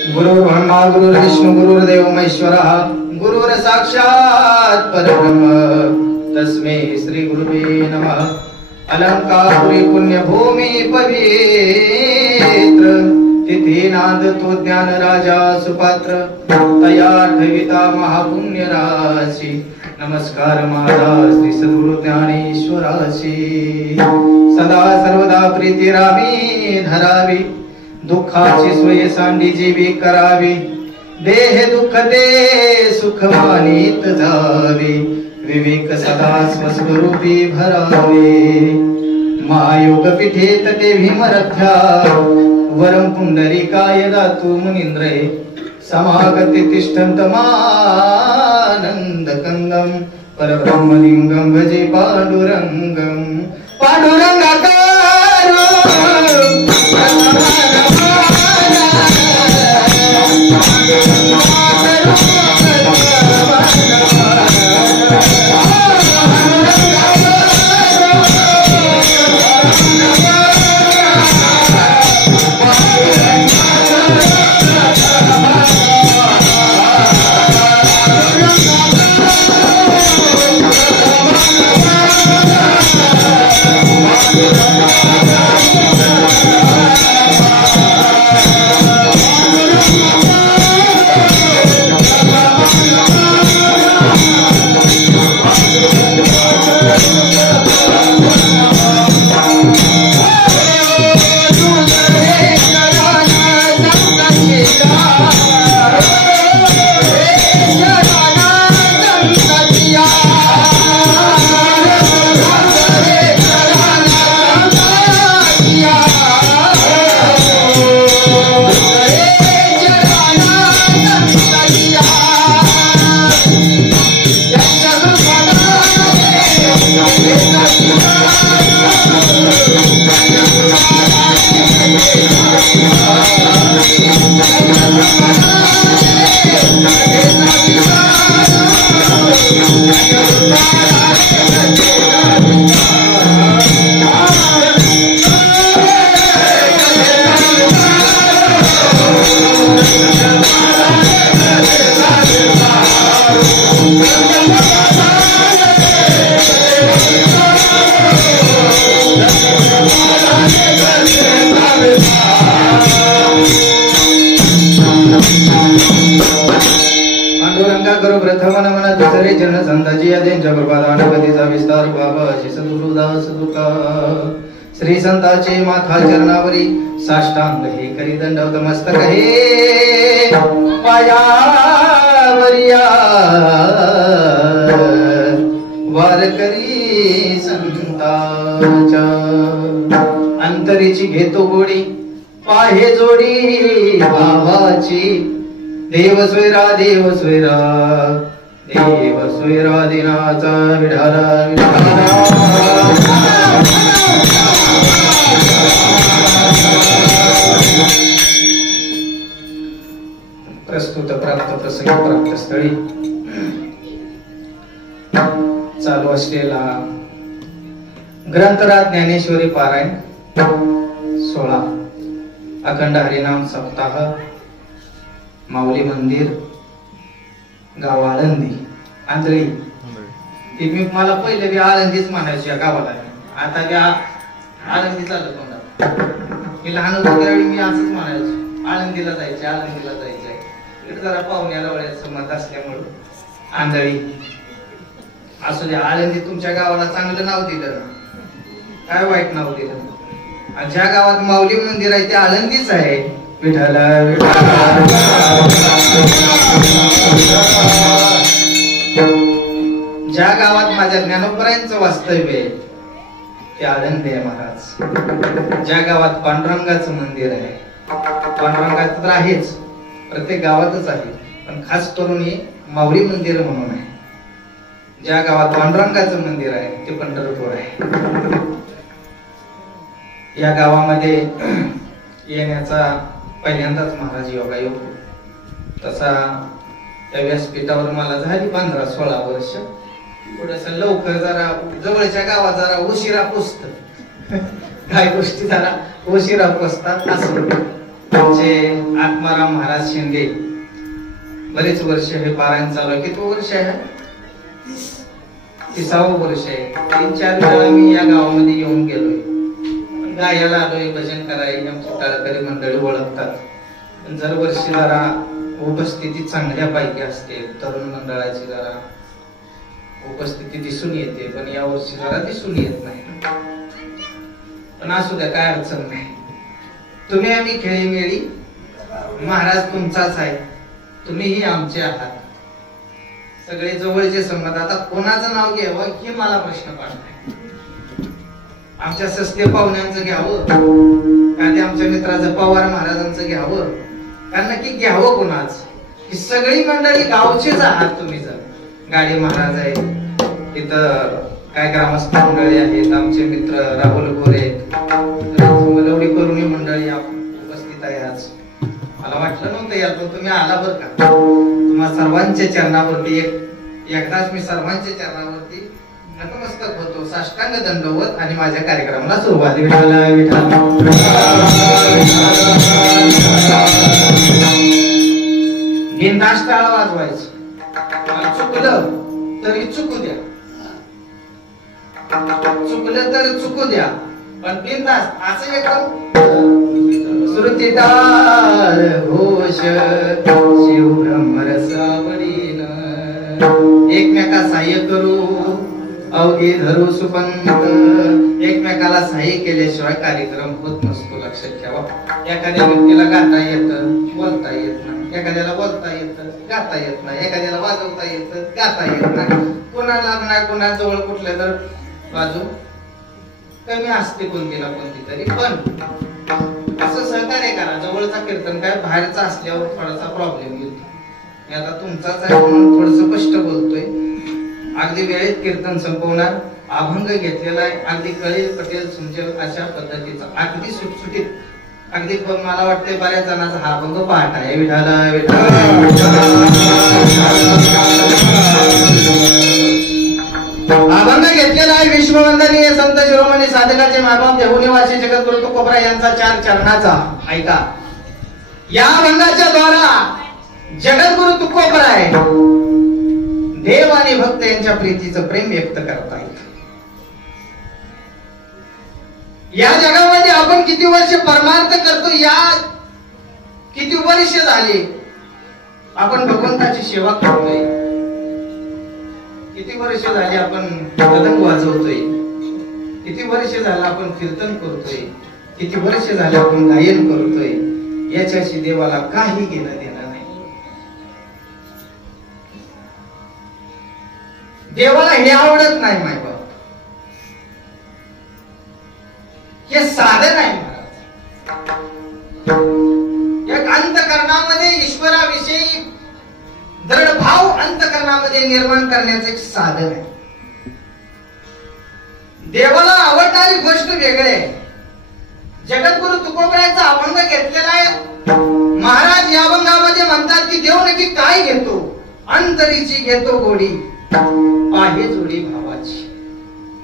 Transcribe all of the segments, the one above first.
गुरुर्ब्रह्मा गुरुर्विष्णु गुरुर्देव महेश्वरः गुरुर् साक्षात् परब्रह्म तस्मै श्री गुरुवे नमः। अलंकापुरी पुण्यभूमि पवित्र तिथी नाद तो ज्ञान राजा सुपात्र तया ठविता महापुण्य राशी। नमस्कार माझा श्री सद्गुरु ज्ञानेश्वराशी। सदा सर्वदा प्रीती रामी धरावी दुःखाची सोय सांडी जीवी करावी। देह दुःख दे सुख मानित जावे विवेक सदा स्वस्वरूपी भरावे। महायोग पीठे तटे भीमरथ्या वरम पुंडरीकाय दातु मुनींद्रे समागते तिष्ठन्तमानंद कंदम परब्रह्मलिंगम भजे पांडुरंगम। पांडुरंगाकारो श्री संताचे माथा चरणावरी साष्टांग हे करी दंडवत मस्तक हे पायावरिया वारकरी संताच्या। अंतरीची घेतो गोडी पाहे जोडी भावाची देव सोयरा देव सोयरा देव सोयरा दिनाचा विढारा विढारा। प्रस्तुत प्राप्त प्रसंगी प्राप्त स्थळी चालू असलेला ग्रंथराज ज्ञानेश्वरी पारायण 16 अखंड हरिनाम सप्ताह माऊली मंदिर गाव आळंदी आंधळी। मी मला पहिले बी आळंदीच म्हणायची या गावाला, आता बी आळंदी चालत म्हणतात। मी लहान होतो त्यावेळी मी असंच म्हणायचो आळंदीला जायचे आळंदीला जायचे। इकडे जरा पाहुण्याला वळ्याचं मत असल्यामुळं आंधळी असू द्या। आळंदी तुमच्या गावाला चांगलं नाव दिलं, काय वाईट नाव दिलं। आणि ज्या गावात माऊली मंदिर आहे ते आळंदीच आहे। विठ्ठल ज्या गावात माझ्या ज्ञानोबरायांचं वास्तव्य आहे ते आळंदी आहे महाराज। ज्या गावात पांडुरंगाचं मंदिर आहे, पांडुरंगाचं तर आहेच प्रत्येक गावातच आहे, पण खास करून हे माऊली मंदिर म्हणून आहे। ज्या गावात पांडुरंगाचं मंदिर आहे ते पंढरपूर आहे। या गावामध्ये येण्याचा पहिल्यांदाच महाराज योगायोग। तसा त्या व्यासपीठावर मला झाली 15-16 वर्ष। थोडस लवकर जरा जवळच्या गावात जरा उशिरा पोचत काही गोष्टी जरा उशिरा पोचतात असं आमचे आत्माराम महाराज शिंदे बरेच वर्ष हे पारायण चालू आहे. किती वर्ष आहे? 30वं वर्ष आहे. 3-4 वेळा मी या गावामध्ये येऊन गेलोय, गायला आलोय, भजन करायला. आमची टाळकरी मंडळी ओळखतात. पण दरवर्षी जरा उपस्थिती चांगल्यापैकी असते, तरुण मंडळाची जरा उपस्थिती दिसून येते, पण या वर्षी जरा दिसून येत नाही. पण असू द्या, काय अडचण नाही. तुम्ही आम्ही खेळीमेळी, महाराज तुमचाच आहे, तुम्हीही आमचे आहात, सगळे जवळचे संबंध. आता कोणाचं नाव घ्यावं हे मला प्रश्न पडलाय. आमच्या सस्ते पाहुण्यांचं घ्यावं का ते आमच्या मित्राचं पवार महाराजांचं घ्यावं, कारण नक्की घ्यावं कोणाच? ही सगळी मंडळी गावचेच आहात तुम्ही. जर गाडी महाराज आहे, इथं काय ग्रामस्थ मंडळी आहेत, आमचे मित्र राहुल गोरे, एवढी करुणी मंडळी उपस्थित आहे आज. मला वाटलं नव्हतं यार, पण तुम्ही आला बरं का. तुम्हा सर्वांच्या चरणावरती एकदाच मी सर्वांच्या चरणावरती नतमस्तक होतो, साष्टांग दंडवत, आणि माझ्या कार्यक्रमाला सुरुवात. बिनधास्त टाळ वाजवायचं, चुकलं तरी चुकू द्या, चुकलं तर चुकू द्या, पण बिनधास्त असं एकदम श्रुती टाळ घोष शिव ब्रह्मरसावरीन. एकमेका सहाय्य करू अवघे धरू सुपंत. एकमेकाला सहाय्य केल्याशिवाय कार्यक्रम होत नसतो, लक्षात ठेवा. एखाद्या व्यक्तीला गाता येतं, बोलता येत नाही, एखाद्याला बोलता येतं, गाता येत नाही, एखाद्याला वाजवता येतं, गाता येत नाही. कोणाला नाही, कोणाजवळ कुठल्या तर बाजू कमी असते कोणतीला कोणती तरी, पण असं सहकार्य करा. जवळचा कीर्तन काय बाहेरचा असल्यावर थोडासा प्रॉब्लेम येतो. मी आता तुमचाच आहे म्हणून थोडस स्पष्ट बोलतोय. अगदी वेळेत कीर्तन संपवणार, अभंग घेतलेला आहे, अगदी कळेल पटेल समजेल अशा पद्धतीचा, अगदी सुटसुटीत. अगदी मला वाटतंय बऱ्याच जणांचा हा अभंग पाठ आहे. विठाला अभंग घेतलेला आहे. विश्ववंदनीय संत शिरोमणी साधकाचे मायबाप देहुनिवासी जगद्गुरु तुकोबरा यांचा 4 चरणाचा ऐका. या अभंगाच्या द्वारा जगद्गुरु तुकोबराय देव आणि भक्त यांच्या प्रीतीचं प्रेम व्यक्त करतायत. या जगामध्ये आपण किती वर्ष परमार्थ करतो, या किती वर्ष झाले आपण भगवंताची सेवा करतोय, किती वर्ष झाली आपण पदक वाजवतोय, किती वर्ष झालं आपण कीर्तन करतोय, किती वर्ष झाले आपण गायन करतोय, याच्याशी देवाला काही घेणं देणं नाही. देवाला हे आवडत नाही माय बाप, हे साधन आहे महाराज. एक अंतकरणामध्ये ईश्वराविषयी दृढ भाव अंतकरणामध्ये निर्माण करण्याचे एक साधन आहे. देवाला आवडणारी गोष्ट वेगळी आहे. जगद्गुरु तुकोबरायचा अभंग घेतलेला आहे. महाराज या अभंगामध्ये म्हणतात की देव नक्की काय घेतो, अंतरीची घेतो गोडी, आहे जोडी भावाची.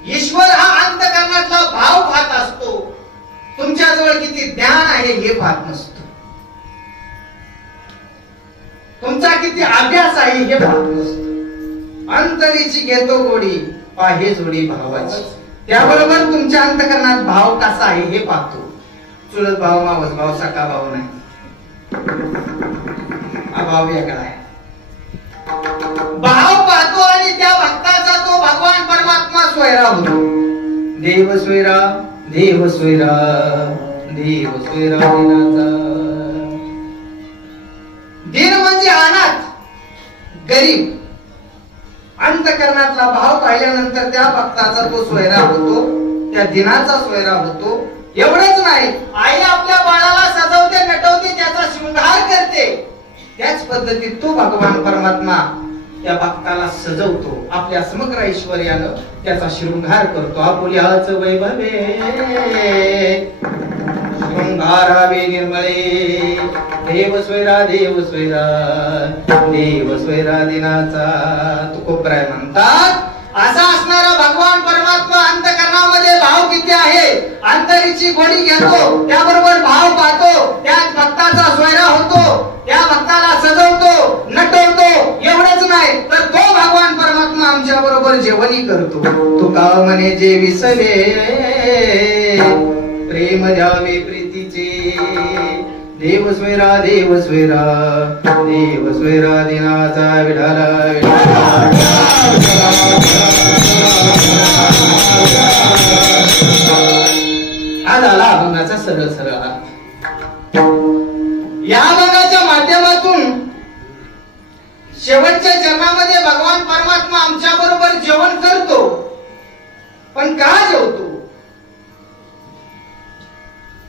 ईश्वर हा अंतकरणातला भाव पाहत असतो, तुमच्याजवळ किती ज्ञान आहे हे पाहत नसतो, तुमचा किती अभ्यास आहे हे पाहत नसतो. अंतरीची घेतो गोडी, पाहे जोडी भावाची. त्याबरोबर तुमच्या अंतकरणात भाव कसा आहे हे पाहतो. चुलत भाव, मावस भाव, सखा भाव नाही, हा भाव वेगळा आहे. भाव पाहतो आणि त्या भक्ताचा तो भगवान परमात्मा सोयरा होतो. देव सोयरा, देव सोयरा, देव सोयरा दिनाचा. दिन म्हणजे अनाथ, गरीब. अंतकरणातला भाव पाहिल्यानंतर त्या भक्ताचा तो सोयरा होतो, त्या दिनाचा सोयरा होतो. एवढंच नाही, आई आपल्या बाळाला सजवते, नटवते, त्याचा शृंगार करते. त्याच पद्धतीत तो भगवान परमात्मा त्या भक्ताला सजवतो, आपल्या समग्र ऐश्वर्यानं त्याचा शृंगार करतो. आपुल्याच वैभवे शृंगारावे निर्मळे, देव सोयरा, देव सोयरा, देव सोयरा दिनाचा. तुकोबराय म्हणतात असा असणारा भगवान परमात्मा अंतकरणामध्ये भाव किती आहे अंतरीची गोडी घेतो, त्याबरोबर भाव पाहतो, त्यात भक्ताचा सोयरा होतो, त्या भक्ताला सजवतो, नटवतो. एवढंच नाही तर तो भगवान परमात्मा आमच्या बरोबर जेवणी करतो. तुका म्हणे जे विसले प्रेम द्यावे प्रीतीचे, देव स्वैरा देव स्वैरा देव स्वैरा दिनाचा विठाला आज आला अभंगाचा सरळ सरळ अर्थ. या अभंगाच्या माध्यमातून शेवटच्या जन्मामध्ये भगवान परमात्मा आमच्या बरोबर जेवण करतो. पण का जेवतो?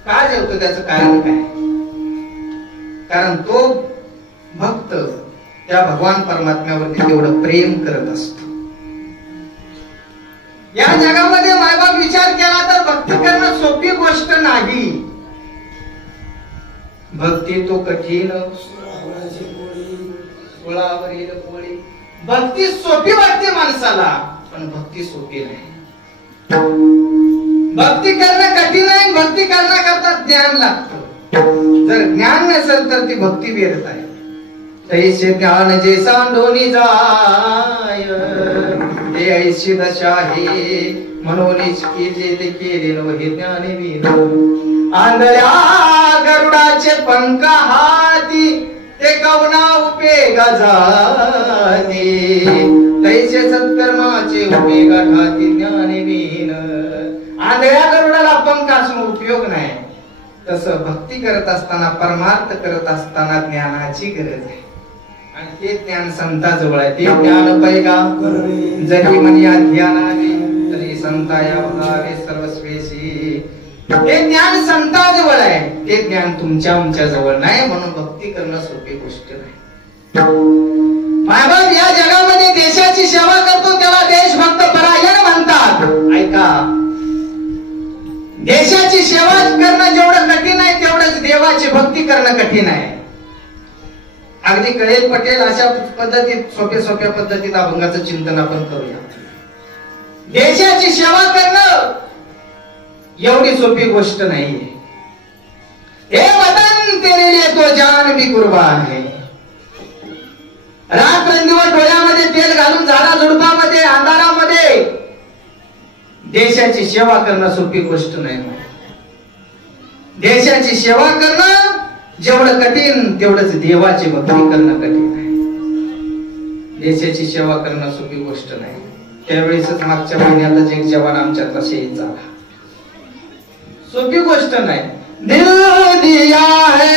का जेवतो त्याचं कारण काय? कारण तो भक्त त्या भगवान परमात्म्यावरती तेवढं प्रेम करत असतो. या जगामध्ये मायबाप विचार केला तर भक्ती करणं सोपी गोष्ट नाही. भक्ती तो कठीण सोळावरील पोळी. भक्ती सोपी वाटते माणसाला, पण भक्ती सोपी नाही. भक्ती करणं कठीण आहे. भक्ती करण्याकरता ज्ञान लागतं. जर ज्ञान नसेल तर ती भक्ती व्यर्थ आहे. तैसे ज्ञान जे सांडोनी जाय ते ऐशी दशा आहे, म्हणूनच केले ते केले नव हे ज्ञाने विन. आंधळ्या गरुडाचे पंख हाती ते कवना उपयोगा जाते, तैसे सत्कर्माचे उपयोगा ठाती ज्ञाने विन. आंधळ्या गरुडाला पंख असून उपयोग नाही, तसं भक्ती करत असताना, परमार्थ करत असताना ज्ञानाची गरज आहे. आणि ते ज्ञान संताजवळ आहे. ते ज्ञान पैगा जरी मनी ध्यानाने तरी संता या भावे सर्वस्वेशी. ते ज्ञान संताजवळ आहे. ते ज्ञान तुमच्या आमच्या जवळ नाही. म्हणून भक्ती करणं सोपी गोष्ट नाही. मायबाप या जगामध्ये देशाची सेवा करतो त्याला देशभक्त परायण म्हणतात. ऐका, देशाची सेवा करणं जेवढं कठीण आहे तेवढंच देवाची भक्ती करणं कठीण आहे. अगदी कळेल पटेल अशा पद्धतीत सोप्या सोप्या पद्धतीत अभंगाचं चिंतन आपण करूया. देशाची सेवा करणं एवढी सोपी गोष्ट नाहीये. हे वतन तेरे लिए तो जान भी कुर्बान है. रात्रंदिवस डोळ्यामध्ये तेल घालून झाडा झुडपामध्ये अंधारामध्ये देशाची सेवा करणं सोपी गोष्ट नाही. देशाची सेवा करणं जेवढं कठीण तेवढंच देवाची भक्ती करणं कठीण आहे. देशाची सेवा करणं सोपी गोष्ट नाही. त्यावेळेसच मागच्या महिन्यातच एक जवान आमच्यातला शहीद झाला. सोपी गोष्ट नाही. दिल दिया है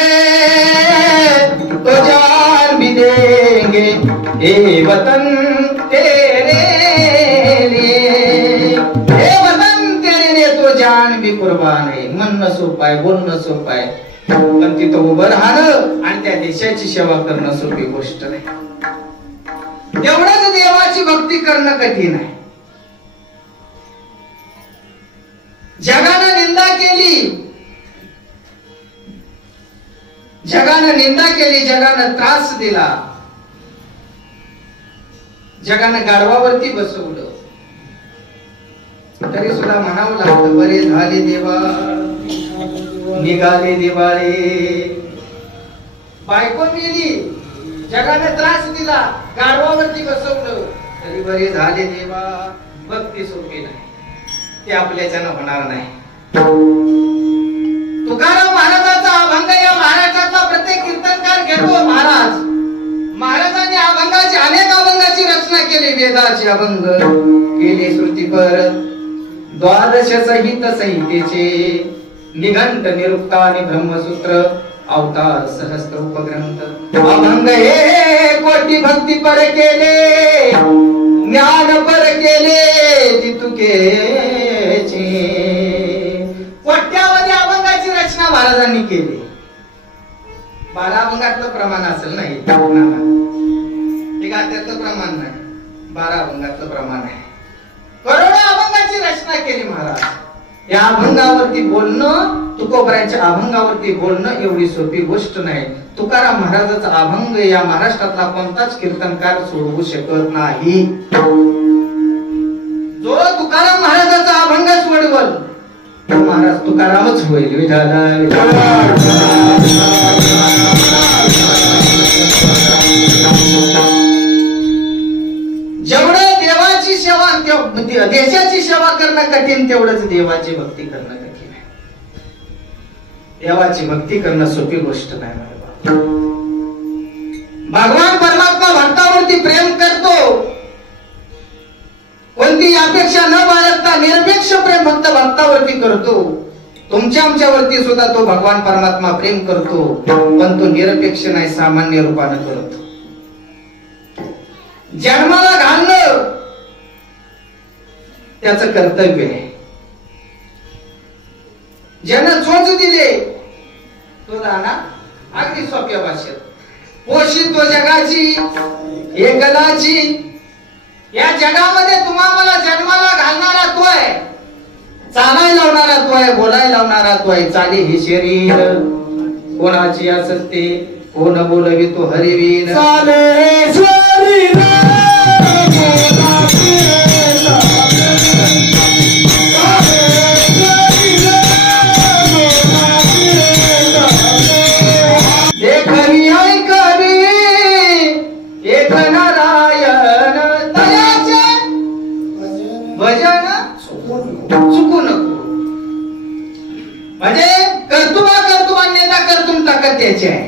तो जान भी देंगे हे वतन तेरे लिए. हे वतन तेरे लिए तो जान भी कुर्बान है. म्हणणं सोपं आहे, बोलणं सोपं आहे, पण तिथं उभं राहणं आणि त्या देशाची सेवा करणं सोपी गोष्ट नाही. तेवढंच देवाची भक्ती करणं कठीण आहे. जगानं निंदा केली, जगानं निंदा केली, जगानं त्रास दिला, जगानं गाढवावरती बसवलं, तरी सुद्धा म्हणावं लागतं बरे झाले देवा निघाले दिवाळे. बायको मिली, जगाने त्रास दिला, गाढवावरती बसवलं, तरी बरे झाले देवा. भक्ती सोपी नाही, ते आपल्याच्यानं होणार नाही. तुकाराम महाराजांचा अभंग या महाराष्ट्रातला प्रत्येक कीर्तनकार घेतो. महाराजांनी अभंगाची अनेक अभंगाची रचना केली. वेदाची अभंग केले श्रुतीपर, द्वादश संहित संहितेचे निघंट निरुक्ता आणि ब्रह्मसूत्र अवतार सहस्त्र उपग्रंथ. अभंग हे कोटी भक्ती पर केले, ज्ञान पर केले तितुकेची. कोट्यावधी अभंगाची रचना महाराजांनी केली. 12 अभंगातलं प्रमाण असेल नाही, त्यातलं प्रमाण नाही, 12 अभंगातलं प्रमाण आहे. करोडो अभंगाची रचना केली महाराज. या अभंगावरती बोलणं, तुकोबरायांच्या अभंगावरती बोलणं एवढी सोपी गोष्ट नाही. तुकाराम महाराजांचा अभंग या महाराष्ट्रातला कोणताच कीर्तनकार सोडवू शकत नाही. जो तुकाराम महाराजांचा अभंग सोडवल महाराज तुकारामच होईल. विठाला जेवढं देवाची सेवा देशाची सेवा करणं कठीण, तेवढंच देवाची भक्ती करणं कठीण आहे. देवाची भक्ती करणं सोपी गोष्ट नाही. भगवान परमात्मा भक्तावरती प्रेम करतो. कोणती अपेक्षा न बाळगता निरपेक्ष प्रेम फक्त भक्तावरती करतो. तुमच्या आमच्यावरती सुद्धा तो भगवान परमात्मा प्रेम करतो, पण तो निरपेक्ष नाही, सामान्य रूपाने करतो. जन्माला घालणं त्याचं कर्तव्य आहे. ज्यानं चोच दिले तो राहणार अगदी सोप्या भाषेत. पोषित तो जगाची एकलाची, या जगामध्ये तुम्हाला जन्माला घालणारा तो आहे, चालायला लावणारा तो आहे, बोलायला लावणारा तो आहे. चाली हे शरीर कोणाची असते, कोण बोलवी तो हरिवीन. चाले शरीर देखनी ऐकनी एक नारायण तयाचे भजन चुकू नको. म्हणजे कर्तुमान्यता कर्तुम ताकद त्याची आहे.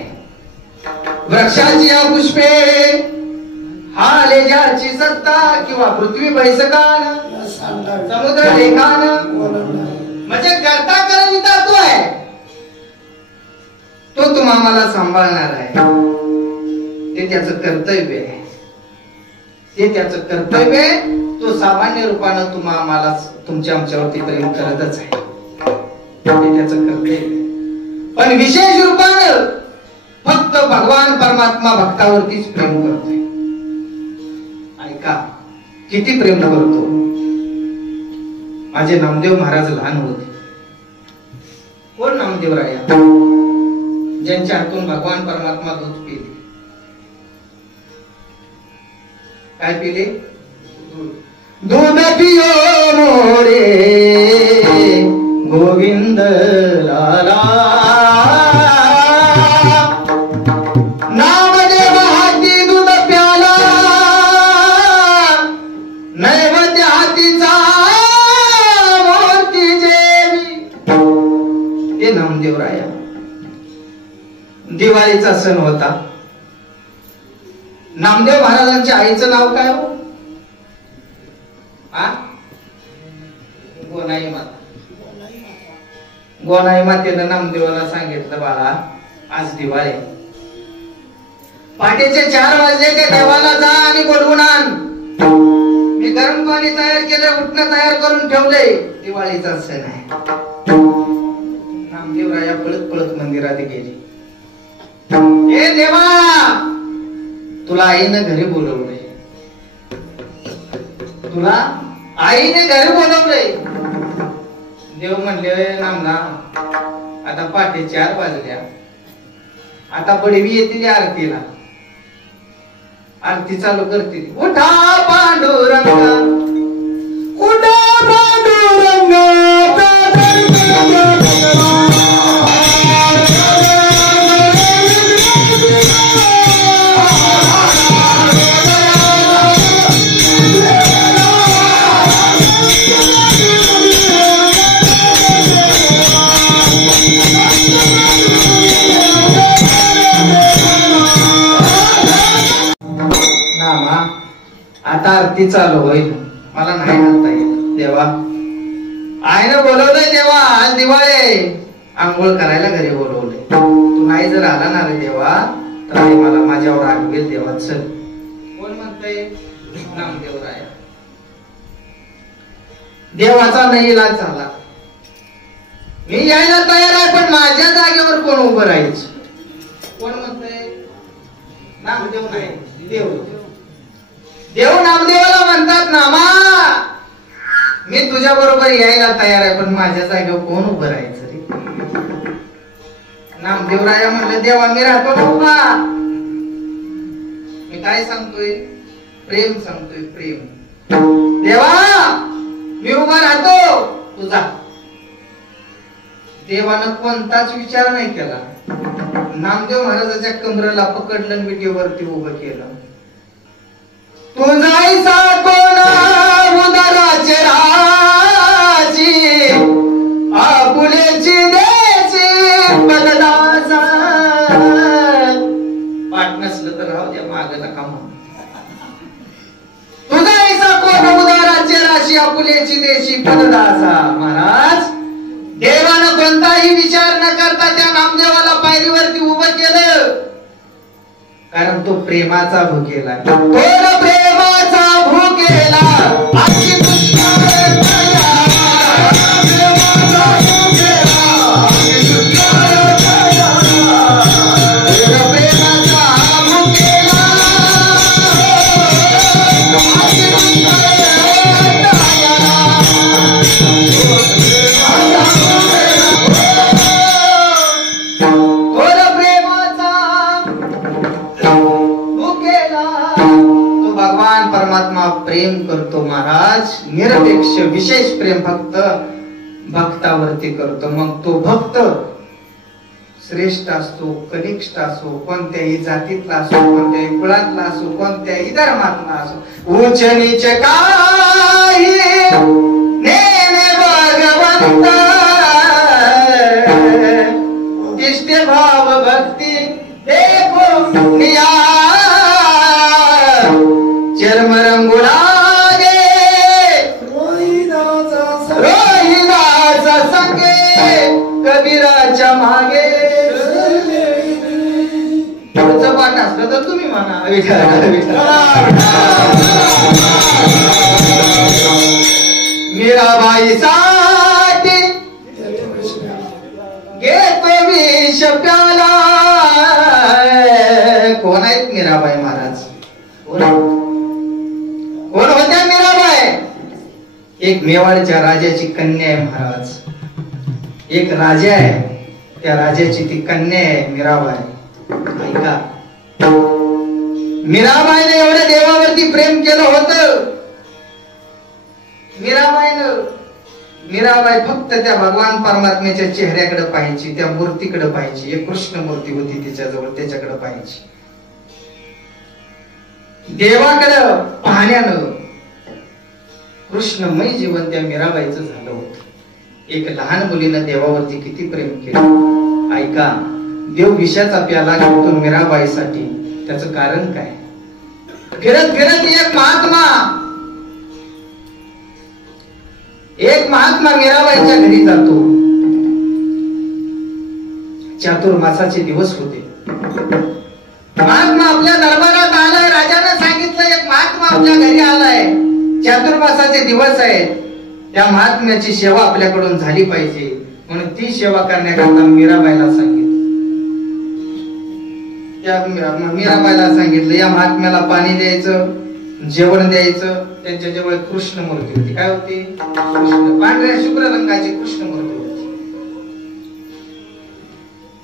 वृक्षाची या पुष्पे हाले ज्याची सत्ता, किंवा पृथ्वी बैसकान समुद्र लेखान, म्हणजे करता करविता तो आहे. तो तुम्हाला सांभाळणार आहे. ते त्याचं कर्तव्य आहे. ते त्याचं कर्तव्य आहे. तो सामान्य रूपानं तुम्हाला तुमच्या आमच्यावरती प्रेम करतच आहे. ते त्याचं कर्तव्य. पण विशेष रूपानं फक्त भगवान परमात्मा भक्तावरतीच प्रेम करतोय. ऐका किती प्रेम करतो. माझे नामदेव महाराज लहान होते. कोण नामदेव राया? ज्यांच्या हातून भगवान परमात्मा दूध पिले. काय पिले? दूध पियो मोरे गोविंद लाला. नामदेव हाती दूध प्याला, नैवेद्य हातीचा मूर्ती जेवी. ते नामदेव राया. दिवाळीचा सण होता. नामदेव महाराजांच्या आईचं नाव काय हो? गोनाई माता. गोनाई मातेनं नामदेवाला सांगितलं, बाळा आज दिवाळी, पहाटेचे 4 वाजले की देवाला जा आणि बोलवून आण. मी गरम पाणी तयार केलं, उठणं तयार करून ठेवले. दिवाळीचा सण आहे. नामदेव राया पळत पळत मंदिरात गेले. हे देवा, तुला आईने घरी बोलवलंय. तुला आईने घरी बोलवलंय. देव म्हणले, नामना आता पहाटे 4 वाजल्या, आता बडवी येतील आरतीला. आरती चालू करतील. उठा पांडुरंगा, उठा पांडुरंगा. आता आरती चालू होईल, मला नाही म्हणता येत. देवा आईनं बोलवलंय. देवा आज दिवाळी आहे, आंघोळ करायला घरी बोलवलंय. तू नाही जर आला ना रे देवा, तर आई मला माझ्यावर रागवेल. देवा चल. कोण म्हणतंय? नामदेव राया. देवाचा नाही इलाज झाला. मी यायला तयार आहे, पण माझ्या जागेवर कोण उभं राहायचं? कोण म्हणतंय? नामदेव नाही, देव. देव नामदेवाला म्हणतात, नामा मी तुझ्या बरोबर यायला तयार आहे, पण माझ्या जागेवर कोण उभं राहायचं रे? नामदेव राया म्हणलं, देवा मी राहतो ना उभा. मी काय सांगतोय? प्रेम सांगतोय, प्रेम. देवा मी उभा राहतो, तुझा देवानं कोणताच विचार नाही केला. नामदेव महाराजाच्या कमरेला पकडलं, विटीवरती उभं केलं. तू जायचा कोणा उदराचे राजी, आपुलेची द्यायची बदलाचा. पाठ नसलं तर राहू द्या, माग नका म्हणून. तू जायचा कोणा उदराचे राशी, आपुलेची देशी बदलाचा. महाराज देवानं कोणताही विचार न करता त्या नामदेवाला पायरीवरती उभं केलं, कारण तो प्रेमाचा भुकेला. तो प्रेमाचा भुकेला अशी परमात्मा प्रेम करतो. महाराज निरपेक्ष विशेष प्रेम फक्त भक्तावरती करतो. मग तो भक्त श्रेष्ठ असतो, कनिष्ठ असो, कोणत्याही जातीतला असो, कोणत्याही कुळातला असो, कोणत्याही धर्मातला असो, उच्च नीच काही नेने भगवंत, इष्ट भाव भक्ती देखो निया, चर्म रंगू लागे रोहिदाचा संगे, कबीराच्या मागे. पुढचं पाठ असलं तर तुम्ही म्हणा. मीराबाई साठी घेतो विष प्याला. कोण आहेत मीराबाई महाराज? कोण होत्या मीराबाई? एक मेवाडच्या राजाची कन्या आहे महाराज. एक राजा आहे, त्या राजाची ती कन्या आहे मीराबाई. ऐका, मीराबाईने एवढ्या देवावरती प्रेम केलं होतं. मीराबाई फक्त त्या भगवान परमात्म्याच्या चेहऱ्याकडे पाहायची, त्या मूर्तीकडे पाहायची. एक कृष्ण मूर्ती होती तिच्याजवळ, त्याच्याकडे पाहायची. देवाकडं पाहण्यानं कृष्णमय जीवन त्या मीराबाईचं झालं होतं. एक लहान मुलीनं देवावरती किती प्रेम केलं. ऐका, देव विषाचा प्याला घेतो मीराबाईसाठी. त्याचं कारण काय? फिरत फिरत एक महात्मा मीराबाईच्या घरी जातो. चातुर्मासाचे दिवस होते. महात्मा आपल्या दरबारात आलाय. राजाने सांगितलं एक महात्मा आपल्या घरी आलाय, चातुर्मासाचे दिवस आहेत, त्या महात्म्याची सेवा आपल्याकडून झाली पाहिजे. म्हणून ती सेवा करण्याकरता मीराबाईला सांगितलं. मीराबाईला सांगितलं या महात्म्याला पाणी द्यायचं, जेवण द्यायचं. त्यांच्या जवळ कृष्ण मूर्ती होती. काय होती? कृष्ण, पांढऱ्या शुभ्र रंगाची कृष्ण मूर्ती होती.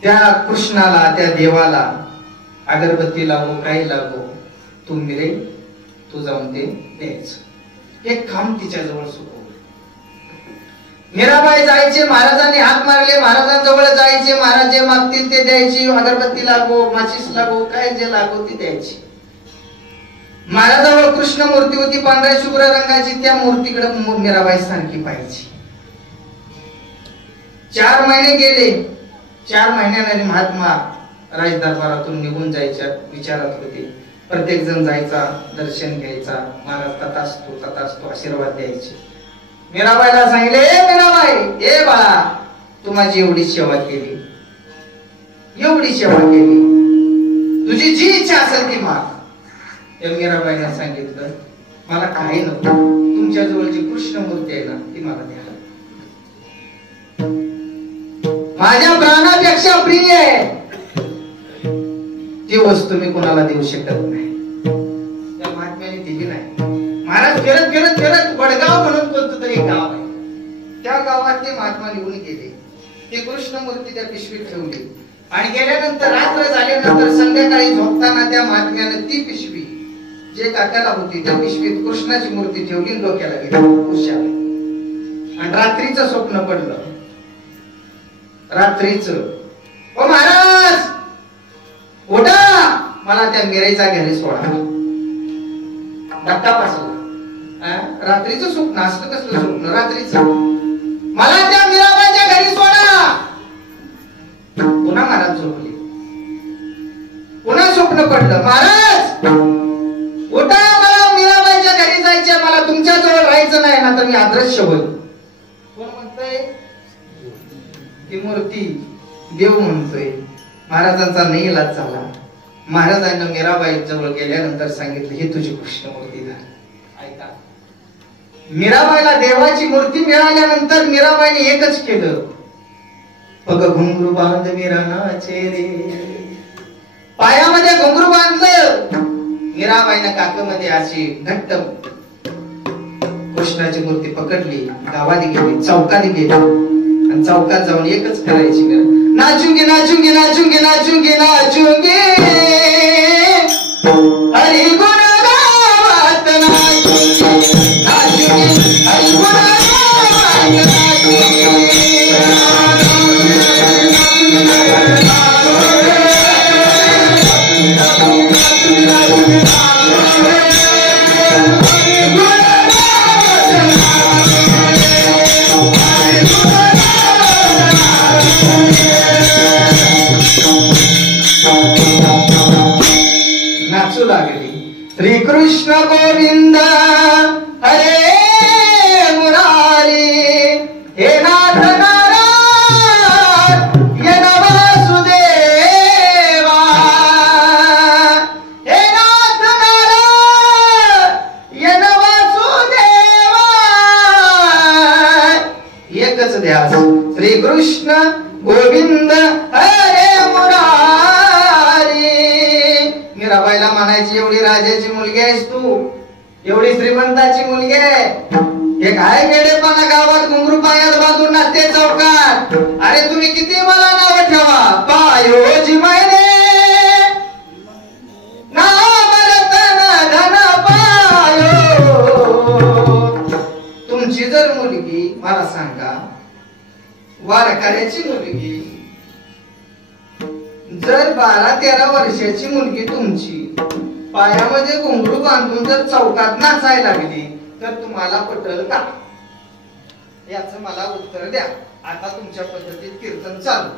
त्या कृष्णाला, त्या देवाला अगरबत्ती लागो, काही लागो, तू मिरे, तू जाऊन ते द्यायचं. एक काम तिच्या जवळ सुरू. मीराबाई जायचे, महाराजांनी हात मारले, महाराजांजवळ जायचे, महाराज जे मागतील ते द्यायची. अगरबत्ती लागो, माचीस लागो, काय जे लागो ती द्यायची. महाराजांजवळ कृष्ण मूर्ती होती, पांढऱ्या शुभ्र रंगाची. त्या मूर्तीकडे मीराबाई सारखी पाहिजे. 4 महिने गेले. 4 महिन्याने महात्मा राजदरबारातून निघून जायच्या विचारात होते. प्रत्येक जण जायचा, दर्शन घ्यायचा, महाराज तथास्तु तथास्तु आशीर्वाद द्यायचे. मीराबाईला सांगितले, ए मीराबाई, ए बाळा, तू माझी एवढी सेवा केली, एवढी सेवा केली, तुझी जी इच्छा असेल ती माग. त्या मीराबाईने सांगितलं, मला काही नको, तुमच्या जवळ जी कृष्ण मूर्ती आहे ना ती मला द्या. माझ्या प्राणापेक्षा प्रिय आहे ती वस्तू मी कोणाला देऊ शकत नाही. त्या महात्म्याने दिली नाही. महाराज फिरत फिरत फिरत वडगाव म्हणून कोणतं तरी गाव आहे, त्या गावात ते महात्मा निघून गेले. ती कृष्ण मूर्ती त्या पिशवीत ठेवली आणि गेल्यानंतर रात्र झाल्यानंतर संध्याकाळी झोपताना त्या महात्म्याने ती पिशवी जे काकाला होती त्या पिशवीत कृष्णाची मूर्ती ठेवली, डोक्याला गेली आणि रात्रीचं स्वप्न पडलं. रात्रीच, ओ महाराज उठा, मला त्या मीरेचा घरी सोडा. धक्का बसला. रात्रीचं स्वप्न असतं, कसलं स्वप्न? रात्रीचं, मला त्या मीराबाईच्या घरी सोडा. पुन्हा महाराज झोपले. पुन्हा स्वप्न पडलं, महाराज उठा, मला मीराबाईच्या घरी जायचे, मला तुमच्या जवळ राहायचं नाही ना तर मी अदृश्य होईल. कोण म्हणतोय? ती मूर्ती, देव म्हणतोय. महाराजांचा नाही इलाज झाला. महाराजांना मीराबाई जवळ गेल्यानंतर सांगितलं, ही तुझी कृष्णमूर्ती झाली. ऐका, मीराबाईला देवाची मूर्ती मिळाल्यानंतर मीराबाईने एकच केलं, बघ घुंगरू बांध मीरा नाचे रे. पायामध्ये घुंगरू बांधलं. मीराबाईनं काकमध्ये अशी घट्ट कृष्णाची मूर्ती पकडली, गावात गेली, चौकात गेली आणि चौकात जाऊन एकच करायची, नाचूंगी नाचूंगी नाचूंगी नाचूंगी नाचूंगी हरी गुण गावात नाचूंगी नाचूंगी हरी गुण गावात नाचूंगी. नाचू लागली. श्री कृष्ण गोविंद हरे मुरारी, हे नाथ नारायण हे वासुदेवा, हे नाथ नारायण हे वासुदेवा. एकच ध्यास, श्री कृष्ण गोविंद हरे मुरारी. मीराबाईला म्हणायची, एवढी राजाची मुलगी आहेस तू, एवढी श्रीमंताची मुलगी आहे, हे काय वेडेपणा, गावात घुंगरू पायात बांधून नाचते चौकात. अरे तुम्ही किती मला नाव ठेवा, पायोजी मैने नाम रतन धन पायो. तुमची जर मुलगी, मला सांगा, वारकऱ्याची मुलगी, जर 12-13 वर्षाची मुलगी तुमची पायामध्ये घुंगरू बांधून जर चौकात नाचायला लागली तर तुम्हाला पटल का? याचं मला उत्तर द्या. आता तुमच्या पद्धतीत कीर्तन चालू,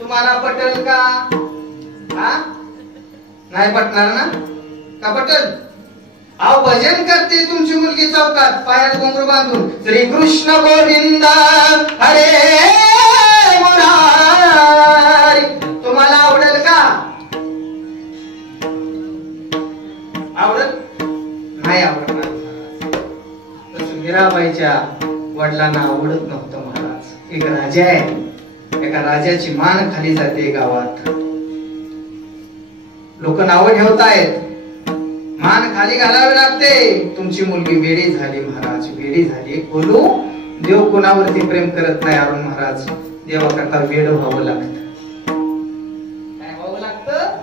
तुम्हाला पटल का? हा, नाही पटणार ना? का पटल? अहो भजन करते तुमची मुलगी चौकात पायात घुंगरू बांधून, श्री कृष्ण गोविंद हरे मुरारी. तुम्हाला आवडेल का? आवडेल? नाही आवडणार. तसं मीराबाईच्या वडिलांना आवडत नव्हतं महाराज. एक राजा आहे, एका राजाची मान खाली जाते गावात, लोक नावं ठेवतायत, मान खाली घालावी लागते. तुमची मुलगी वेडी झाली महाराज, वेडी झाली. बोलू, देव कोणावरती प्रेम करत नाही अरुण महाराज, देवाकरता वेड व्हावं लागतं. काय व्हावं लागतं?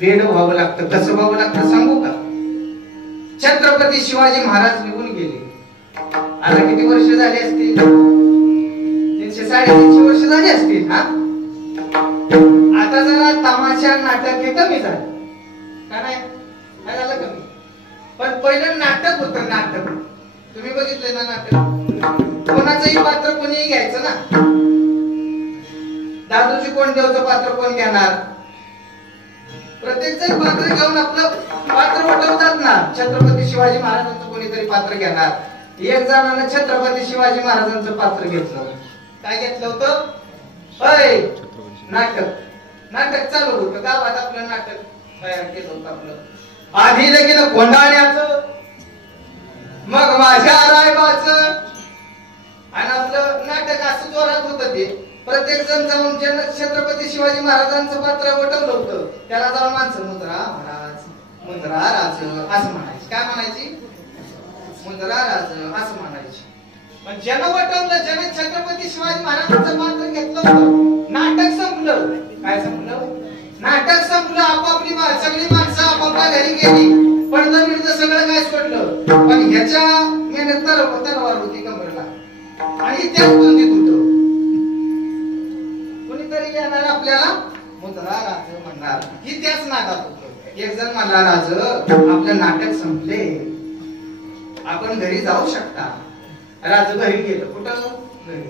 वेड व्हावं लागतं. कसं व्हावं लागतं सांगू का? छत्रपती शिवाजी महाराज निघून गेले, आता किती वर्ष झाली असतील? 300-350 वर्ष झाली असतील. हा, आता जरा तमाशा नाटक हे कमी झालं का नाही? काय झालं कमी? पण पहिलं नाटक होतं, नाटक तुम्ही बघितलंय ना? नाटक कोणाचंही पात्र कोणीही घ्यायचं ना. दादूजी कोंडदेवचं पात्र कोण घेणार? प्रत्येक जण पात्र घेऊन आपलं पात्र वटवतात ना. छत्रपती शिवाजी महाराजांचं कोणीतरी पात्र घेणार. एक जणानं छत्रपती शिवाजी महाराजांचं पात्र घेतलं. काय घेतलं होतं? होय, नाटक. नाटक चालू होतं गावात, आपलं नाटक तयार केलं होतं. आपलं आधी लगीन कोंडाण्याचं, मग माझ्या रायबाचं, आणि आपलं नाटक असं जोरात होतं. ते प्रत्येक जण जाऊन ज्यांना छत्रपती शिवाजी महाराजांचं पात्र वटवलं होतं त्याला जाऊन माणसं मुद्रा महाराज, मुद्रा राज असं म्हणायची. काय म्हणायची? मुद्रा राज असं म्हणायची. पण ज्यानं वटवलं, ज्यानं छत्रपती शिवाजी महाराजांचं पात्र घेतलं होतं, नाटक संपलं. काय संपलं? नाटक संपलं. आपापली सगळी माणसं आपापल्या घरी गेली, पडलं बिडलं सगळं काय सोडलं. पण ह्याच्या मेहनत तलवार होती कमरेला आणि त्याच बंदीत होतं. येणार आपल्याला मुद्रा राज म्हणणार ही त्याच नाटक होत. एक जण म्हणला राज आपलं नाटक संपले, आपण घरी जाऊ शकता. राज घरी गेलं. कुठं? घरी.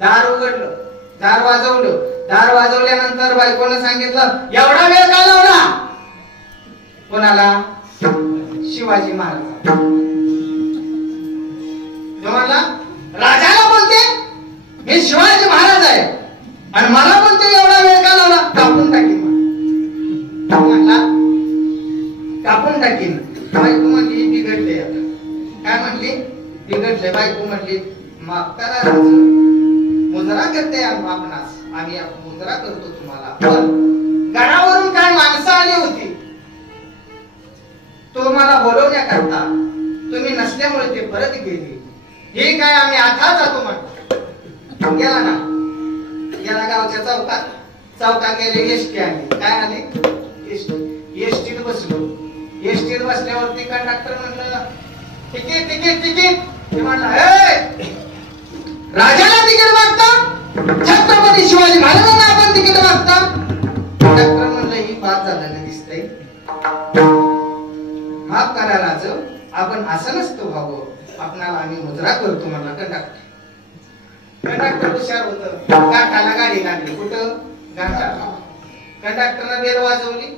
दार उघडलं, दार वाजवलं. दार वाजवल्यानंतर बायकोनं सांगितलं एवढा वेळ का लावला? कोणाला? शिवाजी महाराज. तुम्हाला राजाला बोलते मी शिवाजी महाराज आहे आणि मला बोलते एवढा वेळ का लावला? कापून टाकीन म्हणला, कापून टाकीन. बायको म्हणली बिघडले. काय म्हणली? बिघडले. बायको म्हणली माफ करा राज, मुजरा करते आपणास, आम्ही मुजरा करतो तुम्हाला. पण गडावरून काय माणसं आली होती तुम्हाला बोलवण्याकरता, तुम्ही नसल्यामुळे ते परत गेली. हे काय आम्ही आता जातो म्हणतो. गेला ना, गेला गावच्या चौकात गेले. एसटी आली. काय आली? एसटीत बसलो. एसटीत बसल्यावरती कंडक्टर म्हणलं तिकीट तिकीट तिकीट. ते म्हणलं राजाला तिकीट मागता? छत्रपती शिवाजी महाराजांना आपण तिकीट मागता? कंडक्टर म्हणलं ही बात झालेलं दिसतंय. माफ करा राज, आपण असं नसतो व्हावं, आपणाला आम्ही मुजरा करतो म्हणला कंडक्टर. कंडक्टर हुशार होत. गाठाला गाडी लागली. कुठं? गाठाला. कंडक्टरनं बेल वाजवली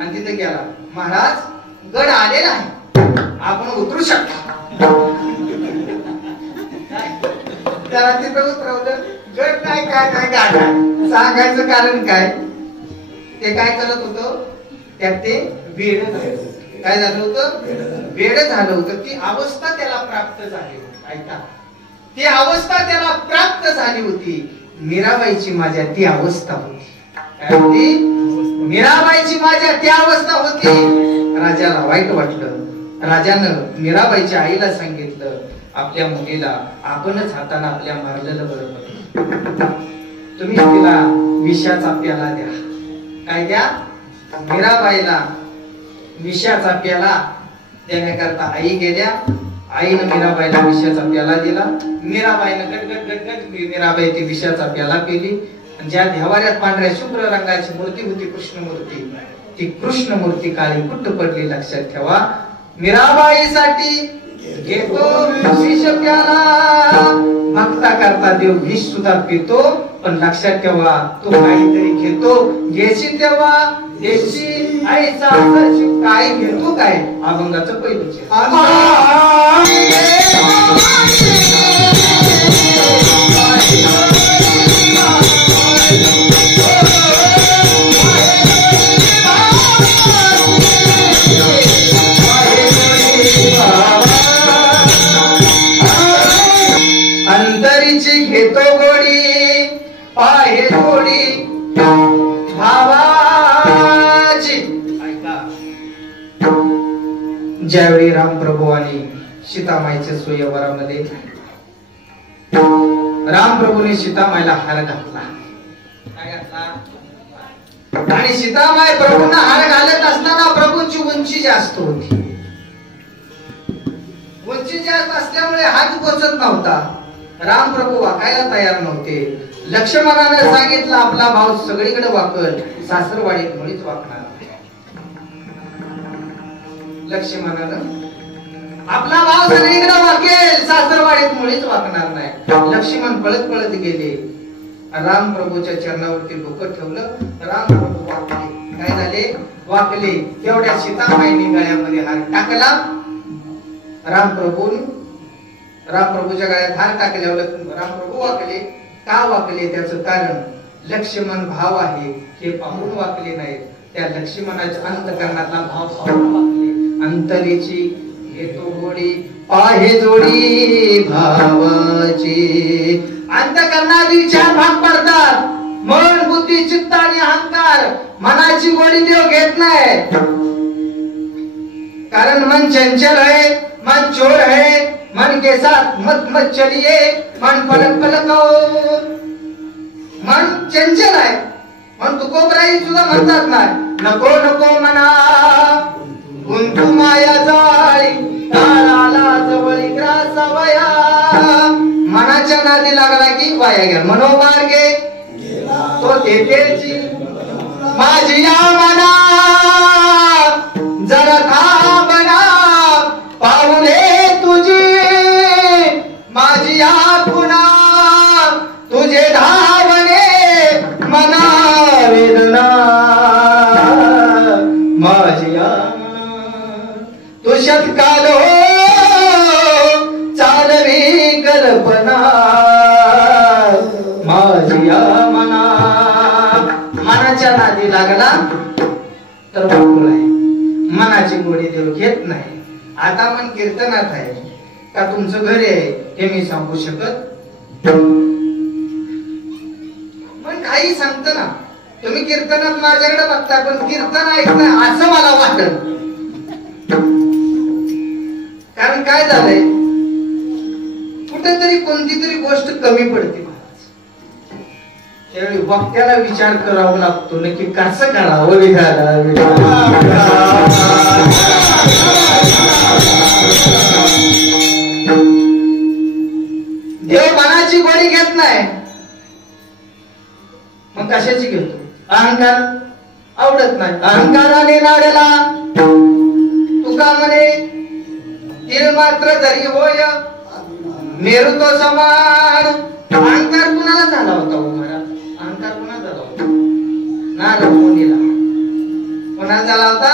आणि तिथे गेला. महाराज गड आलेला आहे, आपण उतरू शकता. त्याला तिथं उतरवलं. गड नाही काय नाही गाठा. सांगायचं कारण काय? ते काय करत होतं त्यात ते वेड झालं. काय झालं होतं? वेड झालं होतं. ती अवस्था त्याला प्राप्त झाली होती. ऐका, ती अवस्था त्याला प्राप्त झाली होती. मीराबाईची माझ्या ती अवस्था होती. काय होती? मीराबाईची माझ्या ती अवस्था होती. राजाला वाईट वाटलं. राजानं मीराबाईच्या आईला सांगितलं आपल्या मुलीला आपणच हाताने आपल्या मारलेलं बरं पडलं, तुम्ही तिला विषाचा प्याला द्या. काय द्या? मीराबाईला विषाचा प्याला देण्याकरता आई गेल्या. आईनं मीराबाईला विषाचा प्याला दिला. मीराबाईनं गटगट गटगट मीराबाई ती विषाचा प्याला पिली. ज्या देवाऱ्यात पांढऱ्या शुभ्र रंगाची मूर्ती होती, कृष्ण मूर्ती, ती कृष्ण मूर्ती काळी कुट्ट पडली. लक्षात ठेवा, मीराबाईसाठी घेतो विष प्याला, भक्ता करता देव विष सुद्धा पितो. पण लक्षात ठेवा, तो काहीतरी घेतो. घेशी तेव्हा देशी आईचा काय घेतो काय? अभंगाचं पहिलं. अंतरीची घेतो गोडी, पाहे जोडी भावाची. ऐका, ज्यावेळी रामप्रभू आणि सीतामाईच्या स्वयंवरामध्ये रामप्रभूने सीतामाईला हार घातला. काय घातला? आणि सीतामाई प्रभूंना हार घालत असताना प्रभूंची उंची जास्त होती. उंची जास्त असल्यामुळे हात पोचत नव्हता. रामप्रभू वाकायला तयार नव्हते. लक्ष्मणाने सांगितलं आपला भाव सगळीकडे वाकल, सासरवाडीत मुळीच वाकणार. लक्ष्मणानं आपला भाव सगळीकडे वाकेल, सासरवाडीत मुळीच वाकणार नाही. लक्ष्मण पळत पळत गेले. रामप्रभूच्या चरणावरती डोकं ठेवलं. रामप्रभू वाकले. काय झाले? वाकले. तेवढ्या सीतामाईने गळ्यामध्ये हार टाकला. रामप्रभूच्या गळ्यात हार टाकल्यावर रामप्रभू वाकले. का वाकले? त्याचं कारण लक्ष्मण भाव आहे हे पाहून वाकले नाहीत. त्या लक्ष्मणाच्या अंतकरणातला भाव पाहून वाकले. अंतरीची घेतो गोडी, पाहे जोडी भावाची. अंतकरणातील चार भाग पडतात: मन, बुद्धी, चित्त आणि अहंकार. मनाची गोडी देव घेत नाही, कारण मन चंचल है, मन चोर है, मन के साथ मत मत चलिए, मन पलक पलक और मन चंचल आहे. मन तुकोबराई सुद्धा म्हणतात नाही. नको नको मना गुंतू माया जाळी, ताळाला जवळी ग्रासावया. मनाच्या नादी लागला की वाया गेला. मनोमार्गे तो तेथेची माझी या मना जरा थांबना पाऊले तुझी माझी या पुन्हा तुझे धावणे मना वेदना माझी या तू शतकाल चालवी कल्पना माझी या मना मनाच्या नादी लागला तर वाकूळ आहे मनाची गोडी देव घेत नाही आता मन कीर्तनात आहे का तुमचं घर आहे हे मी सांगू शकत पण काही सांगत ना तुम्ही कीर्तनात माझ्याकडे बघता पण कीर्तन ऐकणं असं मला वाटत कारण काय झालंय कुठेतरी कोणती तरी गोष्ट कमी पडते त्यावेळी वक्त्याला विचार करावा लागतो नक्की कसं करावं देव मनाची गोडी घेत नाही मग कशाची घेतो अहंकार आवडत नाही अहंकाराने नाड्याला तुका म्हणे तीळ मात्र जरी होय मेरू तो समान अहंकार कुणाला झाला होता महाराज अहंकार कुणाला झाला होता नारद मुनीला कुणाला झाला होता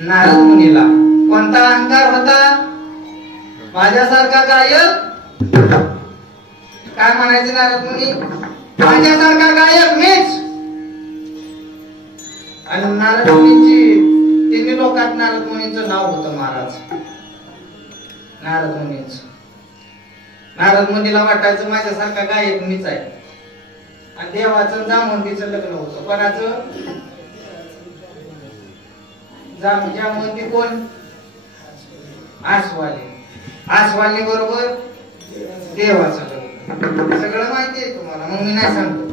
नारद मुनीला कोणता अहंकार होता माझ्यासारखा गायक काय म्हणायचे नारद मुनी माझ्यासारखा गायक मीच आणि नारद मुनींची तिन्ही लोकात नारद मुनींचं नाव होतं महाराज नारद मुनींचं नारद मुनीला वाटायचं माझ्यासारखा गायक मीच आहे आणि देवाचं जामवंतीचं लग्न होतं कोणाचं जामवंती कोण आसवाली बरोबर देवाचं लग्न सगळं माहिती आहे तुम्हाला मग मी नाही सांगतो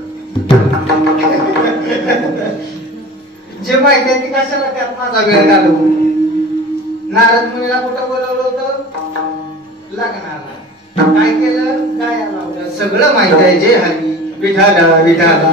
जे माहिती आहे ती कशाला त्यात माझा वेळ घालवू नारद मुनीला कुठं बोलवलं होतं लग्नाला काय केलं गाया लावल्या सगळं माहित आहे जे हरी विठाला विठाला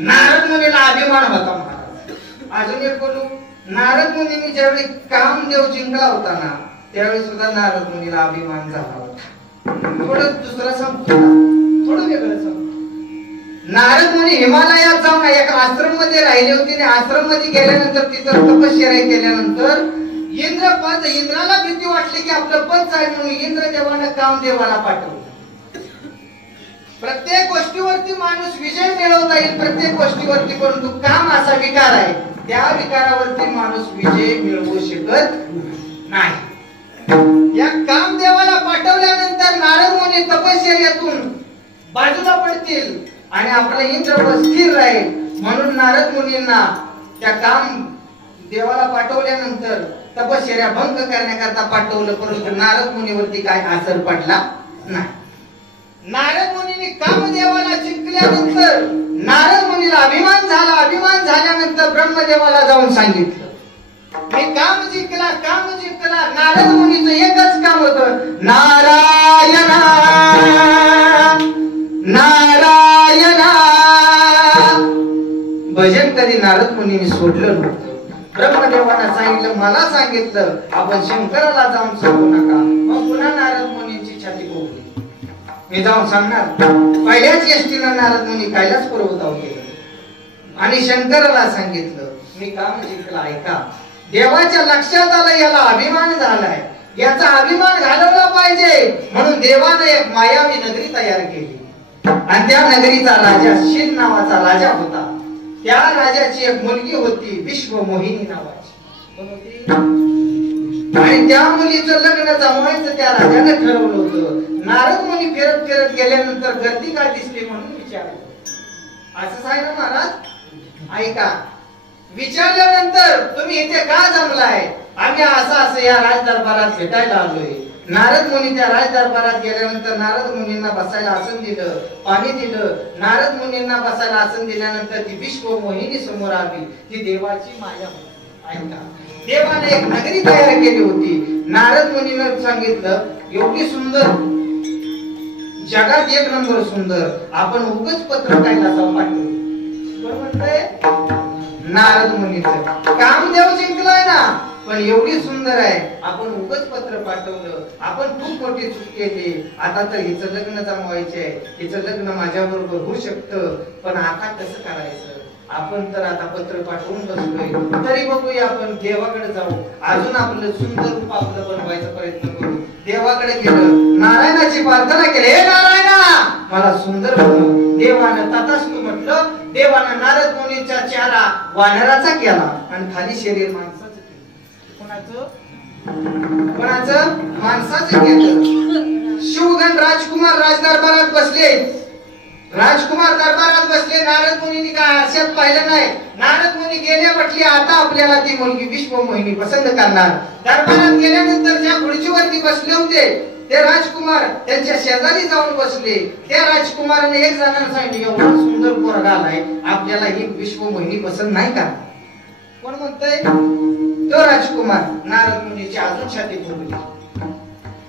नारद मुनीला अभिमान होता महाराज अजून एक बोलू नारद मुनींनी ज्यावेळी कामदेव जिंकला होता ना त्यावेळी सुद्धा नारद मुनीला अभिमान झाला होता थोडं दुसरं सांगतो थोडं वेगळं सांगतो नारद मुनी हिमालयात जाऊन एका आश्रम मध्ये राहिले होते आणि आश्रम मध्ये गेल्यानंतर तिथं तपश्चर्या केल्यानंतर इंद्राला भीती वाटली की आपलं पंच आहे म्हणून इंद्रदेवानं कामदेवाला पाठवलं प्रत्येक गोष्टीवरती माणूस विजय मिळवता येईल प्रत्येक गोष्टीवरती परंतु काम असा विकार आहे त्या विकारावरती माणूस विजय मिळवू शकत नाही या कामदेवाला पाठवल्यानंतर नारद मुनी तपश्चर्यातून बाजूला पडतील आणि आपला इंद्र स्थिर राहील म्हणून नारद मुनींना त्या काम देवाला पाठवल्यानंतर तपश्चर्या भंग करण्याकरता पाठवलं परंतु नारद मुनीवरती काय असर पडला नाही नारद मुनींनी कामदेवाला जिंकल्यानंतर नारद मुनीला अभिमान झाल्यानंतर ब्रह्मदेवाला जाऊन सांगितलं मी काम जिंकला नारद मुनीचं एकच काम होतं नारायणा नारायणा भजन कधी नारद मुनींनी सोडलं नव्हतं ब्रह्मदेवानं सांगितलं मला सांगितलं आपण शंकराला जाऊन सांगू नका मग पुन्हा नारद मुनींची छाती पोकली मी जाऊन सांगणार पहिल्याच एसटीनं नारद मुनी कैलास पर्वतावर गेले आणि शंकराला सांगितलं मी काम जिंकला ऐका देवाच्या लक्षात आलं याला अभिमान झालाय याचा अभिमान घालवला पाहिजे म्हणून देवाने एक मायावी नगरी तयार केली आणि त्या नगरीचा राजा शिन नावाचा राजा होता त्या राजाची एक मुलगी होती विश्वमोहिनी नावाची आणि त्या मुलीचं लग्न जमवायचं त्या राजाने ठरवलं होतं नारद मुनी फिरत फिरत गेल्यानंतर गर्दी का दिसली म्हणून विचारलं असंच आहे ना महाराज ऐका विचारल्यानंतर तुम्ही इथे का जमलाय आम्ही असं या राजदरबारात भेटायला आलोय नारद मुनी त्या राजदरबारात गेल्यानंतर नारद मुनींना बसायला आसन दिलं पाणी दिलं नारद मुनींना बसायला आसन दिल्यानंतर ती विश्वमोहिनी समोर आली ती देवाची माया होती ऐका देवाने एक नगरी तयार केली होती नारद मुनींना सांगितलं एवढी सुंदर जगात एक नंबर सुंदर, आपण उगच पत्र कैलासावर पाठवलं. कोण म्हणतंय? नारद मुनीचं. कामदेव जिंकलाय ना, पण एवढी सुंदर आहे, आपण उगच पत्र पाठवलं, आपण खूप मोठी चूक केली. आता तर हिचं लग्न जमवायचे आहे, हिचं लग्न माझ्या बरोबर होऊ शकतं, पण आता कसं करायचं? आपण तर आता पत्र पाठवून बसलोय, तरी बघूया आपण देवाकडे जाऊ, अजून आपलं सुंदर रूप आपलं बनवायचा प्रयत्न करू. देवाकडे गेलं, नारायणाची प्रार्थना केली, हे नारायणा मला सुंदर बनव. देवानं तथास्तु म्हटलं. देवानं नारद मुनीचा चेहरा वानराचा केला आणि खाली शरीर माणसाचं केलं. कोणाचं? माणसाचं केलं. शिवगण राजकुमार राजदरबारात बसले. राजकुमार दरबारात बसले. नारद मुनींनी काय आरशात पाहिलं नाही. नारद मुनी गेले, म्हटले आता आपल्याला ती मुलगी विश्वमोहिनी पसंत करणार. दरबारात गेल्यानंतर ज्या खुर्चीवरती बसले होते ते राजकुमार त्यांच्या शेजारी जाऊन बसले. त्या राजकुमाराने एक जणांना सांगितले, एवढा सुंदर पोरगा आलाय, आपल्याला ही विश्वमोहिनी पसंत नाही का? कोण म्हणतंय? तो राजकुमार. नारद मुनीची अजून छाती फुगली.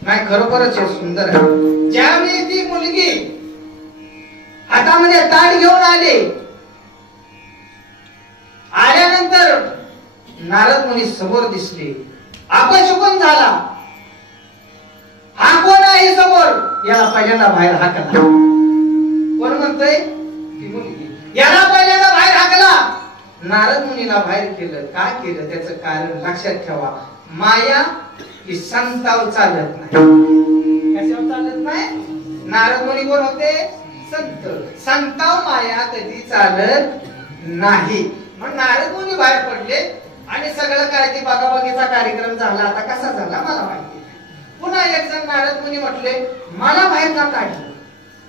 नाही, खरोखरच हे सुंदर आहे. ज्यावेळी ती मुलगी हातामध्ये ताट घेऊन आल्यानंतर नारद मुनी समोर दिसले. आपण चुकून झाला. हा कोण आहे समोर? याला पहिल्यांदा बाहेर हाकला. कोण म्हणतंय? ती मुलगी. याला पहिल्यांदा बाहेर हाकला. नारद मुनीला बाहेर केलं. का केलं? त्याचं कारण लक्षात ठेवा. माया ही संताव चालत नाही. कशावर चालत नाही? नारद मुनी कोण होते? संत. संताव माया कधी चालत नाही. मग नारद मुनी बाहेर पडले आणि सगळं काय ते बघाबघीचा कार्यक्रम झाला. आता कसा झाला मला माहिती. पुन्हा एक जण नारद मुनी म्हटले, मला बाहेर का काढलं?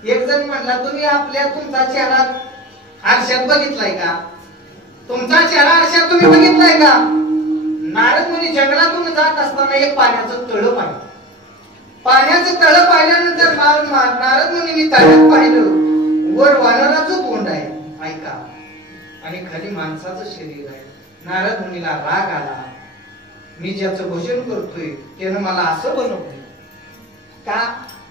एक जण म्हणला, तुम्ही तुमचा चेहरा आरशात बघितलाय का? तुमचा चेहरा आरशात तुम्ही बघितलाय का? नारद मुनी जंगलातून जात असताना एक पाण्याचं तळं पाहिलं. पाण्याचं तळं पाहिल्यानंतर नारद मुनींनी तळ्यात पाहिलं, वर वानराचं तोंड आहे, ऐका, आणि खाली माणसाचं शरीर आहे. नारद मुनीला राग आला. मी ज्याचं भजन करतोय त्यानं मला असं बनवलंय का?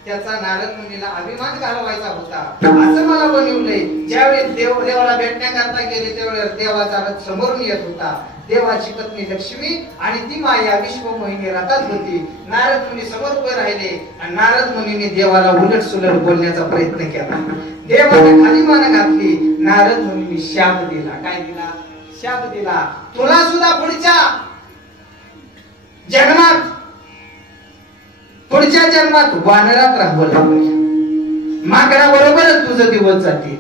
त्याचा नारद मुनीला अभिमान घालवायचा होता, असं मला बनवलंय. ज्यावेळी देवाला भेटण्याकरता गेले त्यावेळेस देवाचा रथ समोरून येत होता. देवाची पत्नी लक्ष्मी आणि ती माया विश्वमोहिनी रथात होती. नारद मुनी समोर उभे राहिले आणि नारद मुनीने देवाला उलट सुलट बोलण्याचा प्रयत्न केला. देवाने खाली मान घातली. नारद मुनीने शाप दिला. काय दिला? शाप दिला. तुला सुद्धा पुढच्या जन्मात वानरात राहावं लागेल. माकडा बरोबरच तुझं दिवस जातील.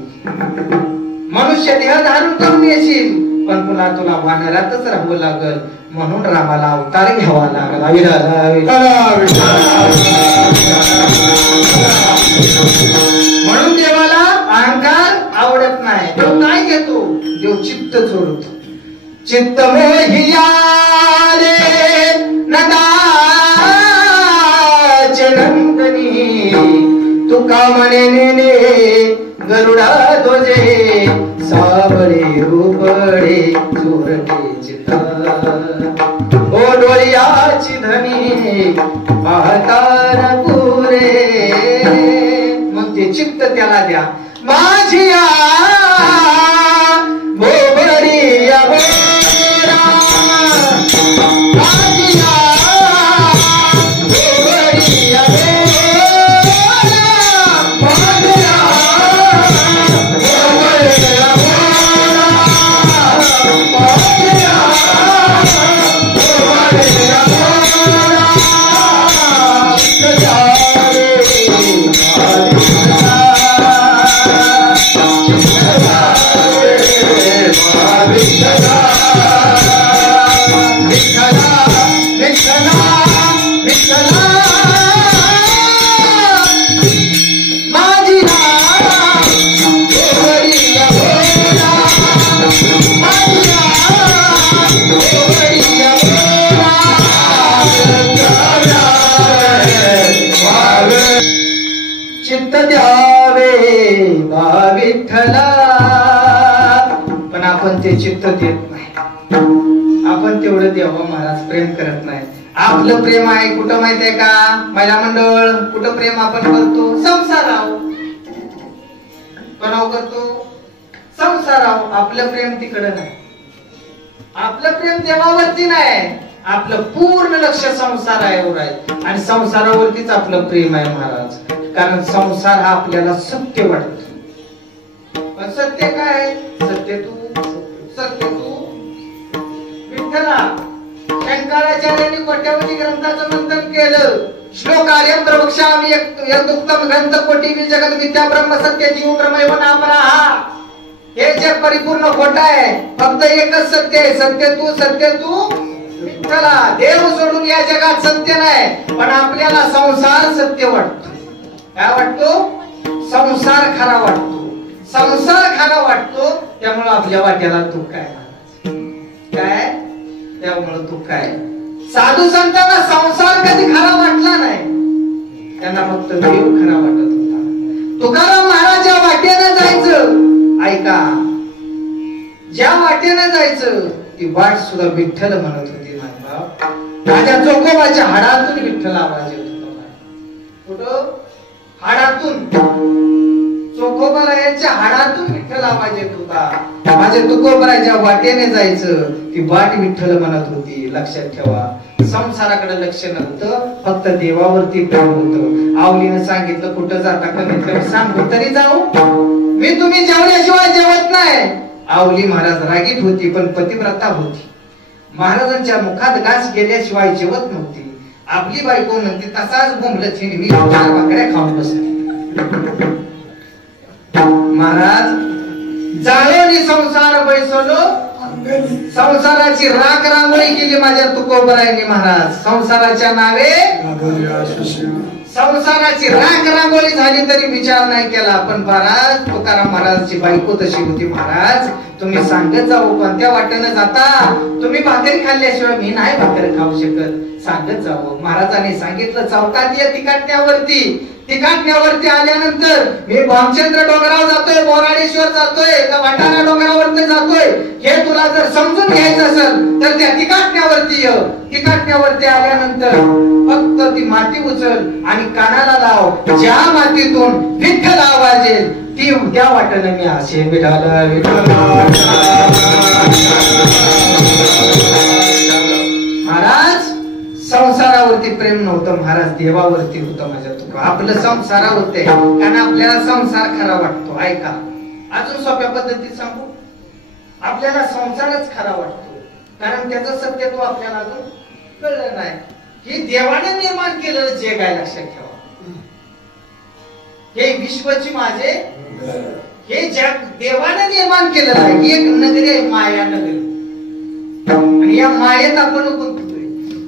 मनुष्य देह धारण करून येशील, पण तुला वानरातच राहावं लागल. म्हणून रामाला अवतार घ्यावा लागला. म्हणून देवाला अहंकार आवडत नाही. देव काय घेतो? देव चित्त चोरतो. चित्त मोहिया रे नदाचे नंदनी, तुका म्हणे नेने गरुडा ध्वजे, सावळे रूपडे चोरटे चिता, ओ डोळ्याची धनी पाहता पुरे. मग ते चित्त त्याला द्या. माझिया बोबडिया बोरा, माझिया बोबडिया बोरा, माझिया बोबडिया बोरा, माझिया बोबडिया बोरा. चित्त द्यावे बा विठ्ठला, पण आपण ते चित्त देत नाही. आपण तेवढं देवा महाराज प्रेम करत नाही. आपलं प्रेम आहे कुठं माहितीये का महिला मंडळ? कुठं प्रेम आपण करतो? संसारावर. कोणावर करतो? संसारावर. आपलं प्रेम तिकडे नाही. आपलं प्रेम देवावरती नाही. आपलं पूर्ण लक्ष संसारावर आहे आणि संसारावरतीच आपलं प्रेम आहे महाराज. कारण संसार हा आपल्याला सत्य वाटतो. पण सत्य काय? सत्य तू, सत्य तू विठ्ठला. शंकराचार्यांनी कोट्यावधी ग्रंथाचं मंथन केलं. श्लोकार्यम प्रवक्ष्यामि यदुक्तम ग्रंथ कोटिभिः जगत मिथ्या ब्रह्म सत्य जीव ब्रह्मैव नापरः. हे जग परिपूर्ण खोट आहे. फक्त एकच सत्य आहे. सत्य तू विठ्ठला. देव सोडून या जगात सत्य नाही. पण आपल्याला संसार सत्य वाटतो. काय वाटतो? संसार खरा वाटतो. संसार खरा वाटतो. त्यामुळे आपल्या वाट्याला दुःख आहे. काय? त्यामुळे दुःख आहे. साधू संतांना संसार कधी खरा वाटला नाही. त्यांना फक्त देव खरा वाटत होता. तुकाराम महाराज ज्या वाटेनं जायचं, ऐका, ज्या वाटेनं जायचं ती वाट सुद्धा विठ्ठल म्हणत होती. माझ्या चोखोबाच्या हाडातून विठ्ठल आवाज येत होता. कुठं? हाडातून. चोखोबारायांच्या हाडातून विठ्ठल आवाज येत होता. माझ्या तुकोबराच्या वाटेने जायचं ती वाट विठ्ठल म्हणत होती. लक्षात ठेवा. संसाराकडे लक्ष नव्हतं. फक्त देवावरती प्रेम होतं. आवलीनं सांगितलं कुठं जाता कमीत कमी सांगू तरी जाऊ. मी तुम्ही जेवल्याशिवाय जेवत नाही. आवली महाराज रागीट होती पण पतिव्रता होती. महाराजांच्या मुखात घास गेल्याशिवाय जेवत नव्हती. आपली बायको म्हणते तसाच बोंबलत मी चार भाकऱ्या खाऊन बसले. महाराज जाळोनी संसार बैसलो. संसाराची राख रांगोळी केली माझ्या तुकोबरायांनी महाराज. संसाराच्या नावे संसाराची राख रांगोळी झाली तरी विचार नाही केला. पण महाराज तुकाराम महाराजची बायको तशी होती. महाराज तुम्ही सांगत जाऊ कोणत्या वाटेनं जाता. तुम्ही भाकरी खाल्ल्याशिवाय मी नाही भाकरी खाऊ शकत. सांगत जावं. महाराजांनी सांगितलं चौकात ये तिकाटण्यावरती. तिकाटण्यावरती आल्यानंतर मी भामचंद्र डोंगरावर जातोय, बोराडेश्वर जातोय का वाटाणा डोंगरावरती जातोय हे तुला जर समजून घ्यायचं असेल तर त्या तिकाटण्यावरती ये. तिकाटण्यावरती आल्यानंतर फक्त ती माती उचल आणि कानाला लाव. ज्या मातीतून विठ्ठल आवाज येईल ती त्या वाटेनं मी असे महाराज संसारावरती प्रेम नव्हतं महाराज. देवावरती होतं माझ्या तुका. आपलं संसारावरती कारण आपल्याला संसार खरा वाटतो. ऐका अजून सोप्या पद्धतीत सांगू. आपल्याला संसारच खरा वाटतो कारण त्याचं सत्यत्व आपल्याला अजून कळलं नाही. ही देवाने निर्माण केलेलं जग आहे. लक्षात ठेवा. हे विश्वची माझे हे जग देवाने निर्माण केलेलं आहे. एक नगरी आहे माया नगरी आणि या मायेत आपण गुंततोय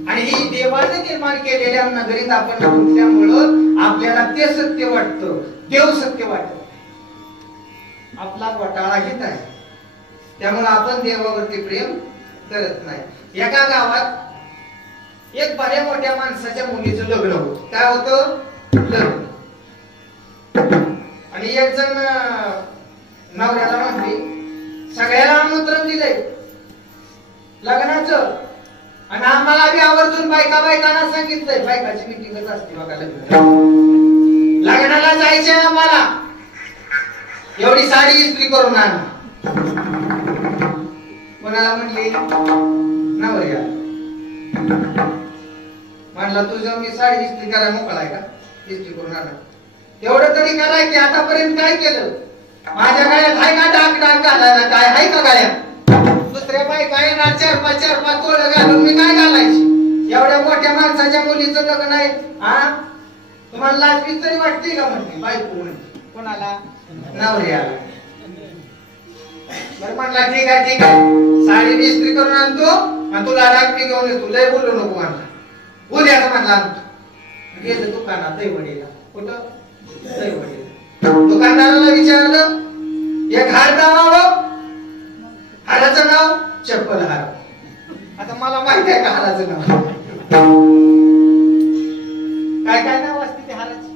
आणि ही देवाने निर्माण केलेल्या नगरीत आपण गुंतल्यामुळं आपल्याला ते सत्य वाटतं. देव सत्य वाटत. आपला घोटाळा हित आहे. त्यामुळे आपण देवावरती प्रेम करत नाही. एका गावात एक बऱ्या मोठ्या माणसाच्या मुलीचं लग्न होतं. काय होतं? लग्न. आणि एक जण नवऱ्याला म्हणली सगळ्याला आमंत्रण दिलंय लग्नाचं आणि आम्हाला बी आवर्जून बायकांना सांगितलंय. बायकाची मीटिंगच असते बघा. लग्नाला जायचंय आम्हाला. एवढी साडी इस्त्री करून आणा. कोणाला म्हणली? नवऱ्या. म्हणला तुझं मी साडी इस्त्री करायला मोकळा आहे का? इस्त्री करून आणा. एवढं तरी कराय की आतापर्यंत काय केलं? माझ्या गाड्यात आहे का डाक घालायला? काय आहे का गाड्यात? दुसऱ्या बायका येणार चार पाच तोळं घालून मी काय घालायची? एवढ्या मोठ्या माणसाच्या मुलीचं लग्न आहे. हा तुम्हाला लाजबीज तरी वाटते का? म्हणते बायको म्हणते. कोणाला? नवऱ्याला. बरं म्हणला ठीक आहे साडी मी इस्त्री करून आणतो आणि तुला राग मी घेऊन येतो. लय बोलू नको म्हणला. उद्याच म्हणला आणतो. गेलं दुकानात दहीवडीला. कुठं? दहीवडीला. दुकानदाराला विचारलं एक हार दावावं. हाराचं नाव चप्पल हार. आता मला माहिती आहे का हाराचं नाव? काय काय नाव असते ते हाराची?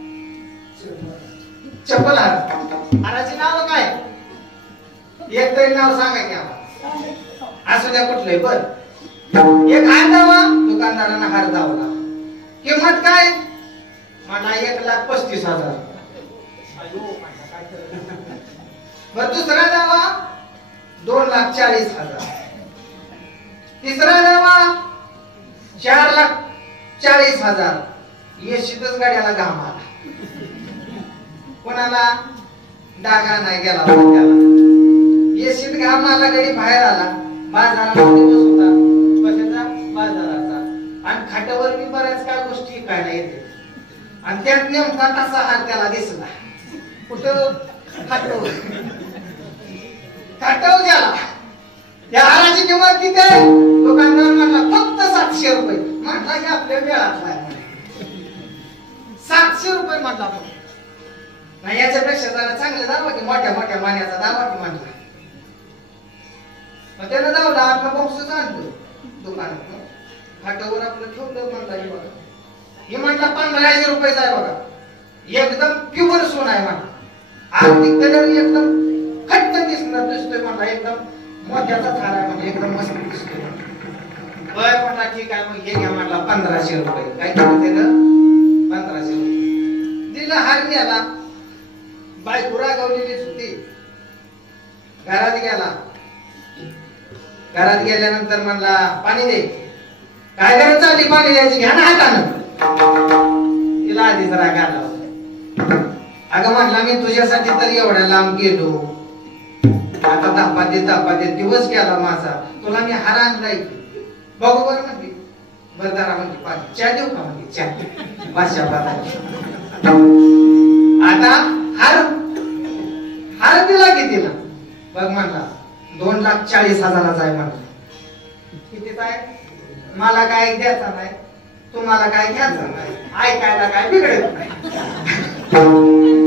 चप्पल हार. हाराची नाव काय? एक तरी नाव सांगा की आम्हाला. असू द्या कुठलंही. बर एक हार दावा दुकानदारांना हार दावला. किंमत काय? मला 1,35,000. बर दुसरा दावा 2,40,000. तिसरा दावा 4,40,000. येशीतच गाड्याला घाम आला. कोणाला? डागा नाही गेला त्याला. येशीत घाम आला, गाडी बाहेर आला. बाजारामध्ये बस होता. कशाचा? बाजाराचा. आणि खाट्यावर मी बऱ्याच काय गोष्टी ऐकायला येते. आणि त्यात नेमका तसा हार त्याला दिसला. कुठं? खाट्यावर. खाट्यावर गेला. या हाराची किंमत किती आहे? दुकानदार म्हणला फक्त 700 रुपये. म्हटला की आपल्या वेळात आहे. 700 रुपये म्हटला. नाही याच्यापेक्षा जरा चांगलं दावा की मोठ्या मोठ्या मान्याचा दावा की म्हटला. मग त्यानं दावला. आपला बॉक्स आणतो दुकानात. खाट्यावर आपलं ठेवलं. म्हणला हे बघा. हे म्हटला 15,000 रुपयाचा आहे बघा. एकदम प्युअर सोन आहे म्हणला. आर्थिक कलर एकदम खट्ट दिसतोय म्हणला. एकदम मोठ्याचा थार आहे म्हणजे एकदम मस्त दिसतोय. बरं म्हणला ठीक आहे मग हे घ्या म्हणला 1,500 रुपये. काय केलं त्यानं? 1,500 रुपये दिला. हार गेला. बायको रागवलेलीच होती. घरात गेला. घरात गेल्यानंतर म्हणला पाणी दे. काय गरज चालली पाणी द्यायची? घ्या ना हातानं. तिला आधीच राग आला होता. अगं म्हणला मी तुझ्यासाठी तर एवढ्या लांब गेलो. आता तापात दिवस गेला माझा. तुला मी हार आणलाय. बघू बरं म्हणली. बरं जरा म्हणली पाणी. चहा देऊ का म्हणली? चहा. भाषा आता हार दिला कितीला? बघ म्हणला 2,40,000 आहे म्हणला. कितीचा आहे? मला काय द्यायचा नाही, तुम्हाला काय घ्यायचं नाही, ऐकायला काय बिघडत नाही.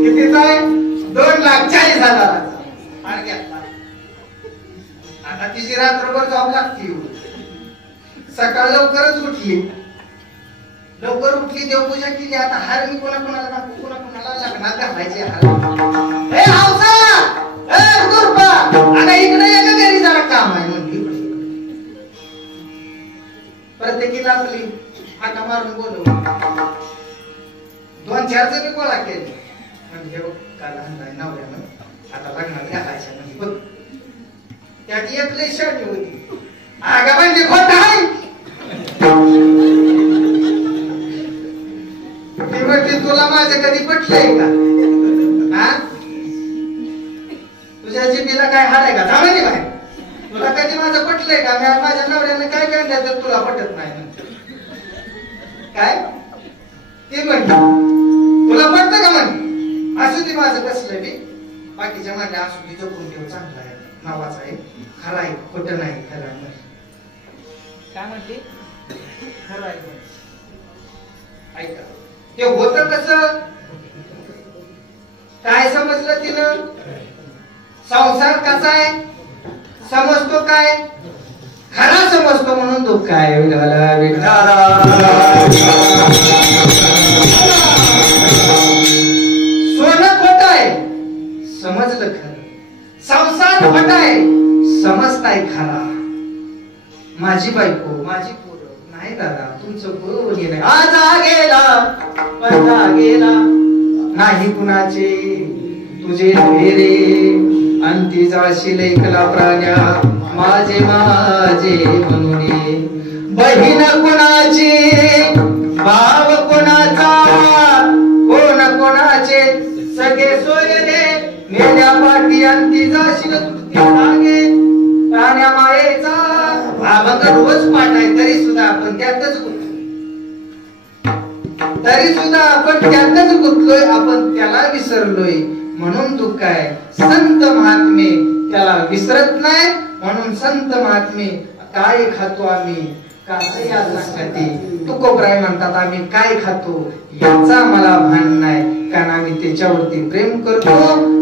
कितीचा आहे? 2,40,000. हार घेतला. आता तिची रात्रभर जॉब लागते. सकाळ लवकरच उठली. लवकर उठली, देवपूजा केली. आता हार मी कोणाला दाखवू? कोणाला लग्नात घालायचे हार. ए हौसा, ए गुरपा, आता इकडे ये ना, घरी जरा काम आहे म्हणली. प्रत्येकीला आपली हाका मारून बोलवलं. 2-4 जणी गोळा केले. म्हणजे काल आणलाय नवऱ्यानं, आता लग्नात घालायचं म्हणजे बघ. त्यात एक लई शाटी होती. आगा म्हणजे खोटं आहे. तुला माझं कधी पटलंय का? हा? तुझ्या जिभेला काय हाड आहे का? थांबली बाय. तुला कधी माझं पटलंय का? मी माझ्या नवऱ्यानं काय केलं तर तुला पटत नाही काय? ते म्हणते तुला पटतं का? म्हणे असू दे माझं कसलं बी. बाकीच्या माझ्या असू दे, जपून ठेव, चांगला आहे, नावाचा आहे, खरा आहे, खोटं नाही. खरं आहे काय म्हणते? खरं आहे. ऐका ते होत कसं? काय समजलं तिनं? संसार कसा आहे समजतो काय? खरा समजतो म्हणून दुःख आहे. विठाला विठाला सोनं खोट आहे समजलं खरं. संसार खोट आहे समजताय खरा. माझी बायको, माझी पोरं नाही दादा, तुमचं पोरं नाही. आजा गेला पडला गेला नाही कुणाचे तुझे रे. अंती जाशील एकला प्राण्या माझे माझे म्हणून. बहीण कोणाची, भाव कोणाचा, कोण कोणाचे सगळे सोयरे. मेल्या पाठी अंती जाशील लागे प्राण्या मायेचा. अभंग रोज पाठ आहे तरी सुद्धा आपण त्यातच गुंतलोय. आपण त्याला विसरलोय म्हणून दुःख आहे. संत महात्मे त्याला विसरत नाही म्हणून संत महात्मे काय खातो आम्ही काचे याद खाते. तुकोबराय म्हणतात आम्ही काय खातो याचा मला भान नाही, कारण आम्ही त्याच्यावरती प्रेम करतो.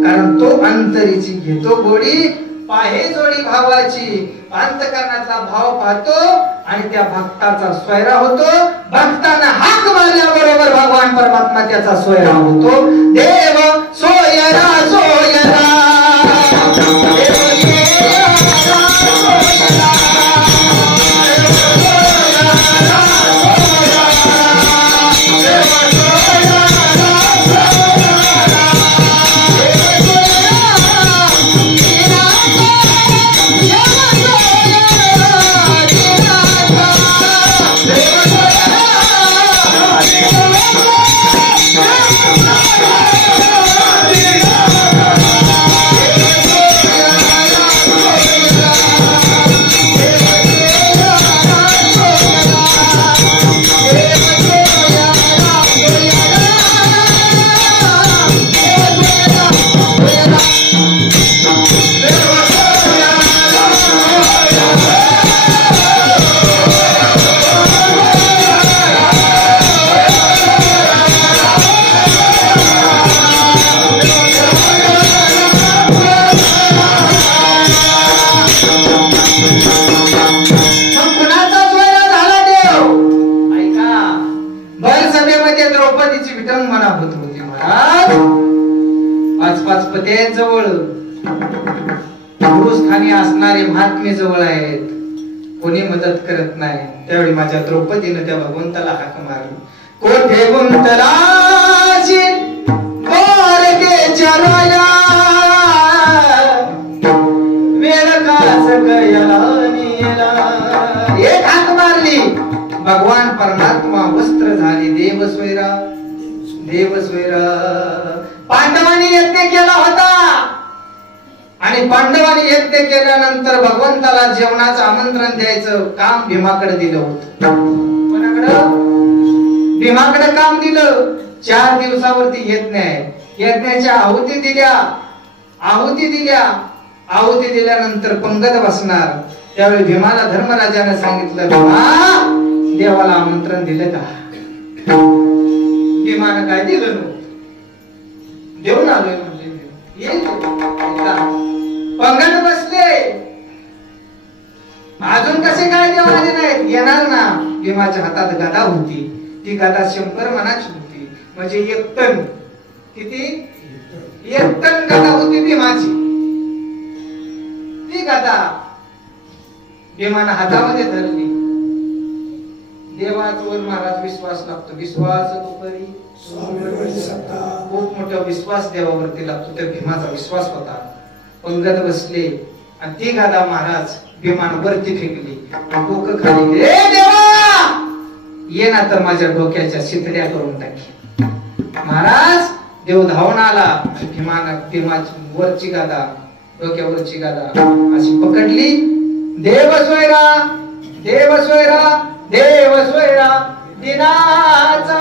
कारण तो अंतरीची घेतो गोडी. पाहे जोडी भावाची अंतकरणातला भाव पाहतो आणि त्या भक्ताचा सोयरा होतो. भक्तांना हाक मारल्याबरोबर भगवान परमात्मा त्याचा सोयरा होतो. देव सोयरा सोयरा देव सोयरा सोयरा सांगत होती महाराज, 5-5 पत्या जवळ गुरुस्थानी असणारे महात्मे जवळ आहेत, कोणी मदत करत नाही. त्यावेळी माझ्या द्रौपदीनं त्या भगवंताला हाक मारली, कोठे गुंतलाशी द्वारकेच्या राया, वेळ काच गयाला नेला. एक हाक मारली, भगवान परमात्मा वस्त्र झाले देवस्वैरा. देवस्वैरा पांडवांनी यज्ञ केला होता आणि पांडवांनी यज्ञ केल्यानंतर भगवंताला जेवणाचं आमंत्रण द्यायचं काम भीमाकडे दिलं होतं. कोणाकडं? भीमाकडे काम दिलं. 4 दिवसावरती यज्ञ आहे. यज्ञाच्या आहुती दिल्या. आहुती दिल्यानंतर पंगत बसणार. त्यावेळी भीमाला धर्मराजाने सांगितलं, भीमा देवाला आमंत्रण दिलं का? भीमानं काय दिलं नव्हतं. देऊन आलोय म्हणजे पंगत बसले. अजून कसे काय देव आले नाहीत? येणार ना. भीमाच्या हातात गदा होती. ती गदा 100 मनाची होती, म्हणजे 1 टन. किती? 1 टन गदा होती भीमाची. ती गदा भीमानं हातामध्ये धरली. देवावर महाराज विश्वास लागतो. विश्वास दुपारी खूप मोठा विश्वास देवावरती लागतो. त्या भीमाचा विश्वास होता. पंगत बसले आणि ती गादा महाराज भीमान वरती फेकली. डोकं खाली, ए देवा ये ना तर माझ्या डोक्याच्या शितड्या करून टाकी. महाराज देव धावून आला. भीमाची वरची गादा, डोक्यावरची गादा अशी पकडली. देवस्वैरा देवस्वैरा देवस्वैरा दिनाचा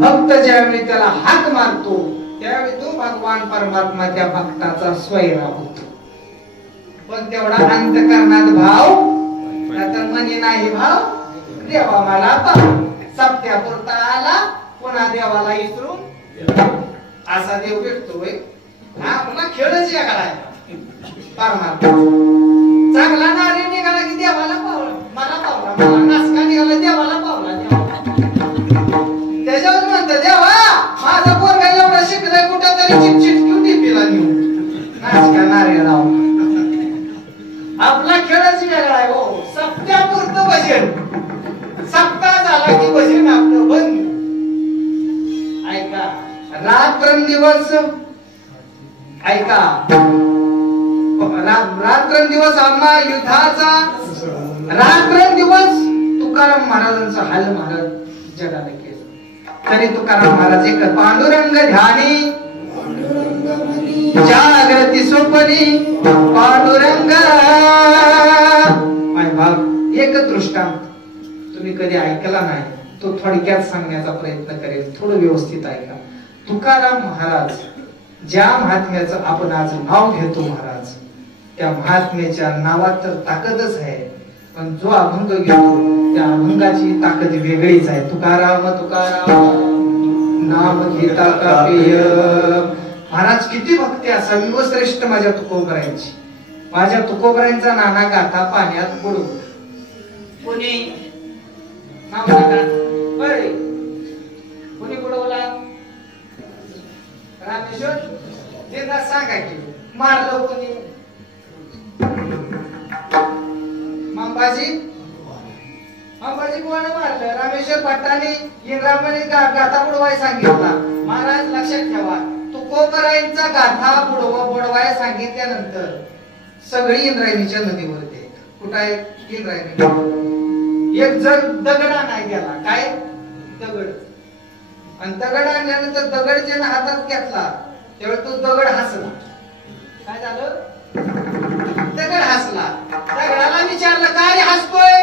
भक्त ज्यावेळी त्याला हाक मारतो त्यावेळी तो भगवान परमात्मा त्या भक्ताचा स्वैरा होतो. पण तेवढा अंतकरणात भाव, नाहीतर मनी नाही भाव. देवा मला सप्त्यापुरता आला, पुन्हा देवाला इसरून असा देव भेटतोय. आपला खेळच या करायचा. परमात्मा चांगला नारी निघाला की देवाला पावला, मला पावला, मला नासका निघाला देवाला पावला. त्याच्यावर म्हणतं, देवा माझा पोरगा एवढा शिकलाय, कुठं तरी चिटचिट घेऊन टिपीला नेऊन नासका नारी राव. आपला खेळच वेगळा आहे हो. सप्त्यापुरतं भजन, सप्ताह झाला की भजन आपलं बंद. ऐका, रात्रंदिवस ऐका, रात्रंदिवस आम्हा युद्धाचा, रात्रंदिवस तुकाराम महाराजांचा हाल महाराज जगाला केला. तरी तुकाराम महाराज एक पांडुरंग ध्यानी जागृती स्वप्नी पांडुरंग. माय बाप एक दृष्टांत तुम्ही कधी ऐकला नाही, तो थोडक्यात सांगण्याचा प्रयत्न करेल. थोडं व्यवस्थित ऐका. तुकाराम महाराज ज्या महात्म्याचं आपण आज नाव घेतो महाराज, त्या महात्म्याच्या नावात तर ताकदच आहे, पण जो अभंग घेतो त्या अभंगाची ताकद वेगळीच आहे. तुकाराम तुकाराम नाम घेता का पेय. महाराज किती भक्ती असावी व श्रेष्ठ माझ्या तुकोबरायांची. माझ्या तुकोबरायांचा नाना गाथा पाण्यात बुडू. कोणी नाव सांगा बरे, कोणी बुडवला? रामेश्वर देदा सांगा की मारलं कोणी? अंबाजी कोण मारलं? रामेश्वर भट्टाने इंद्रामणी गाथा बुडवाय सांगितला. महाराज लक्षात ठेवा, तुकोबरायांचा गाथा बुडवाय सांगितल्यानंतर सगळी इंद्रायणीच्या नदीवरती आहेत. कुठं आहे इंद्रायणी? एक जर दगड आणाय गेला, काय दगड, आणि दगड आणल्यानंतर दगड ज्याने हातात घेतला त्यावेळी तो दगड हसला. काय झालं? दगड हसला. दगडाला विचारलं काय हसतोय?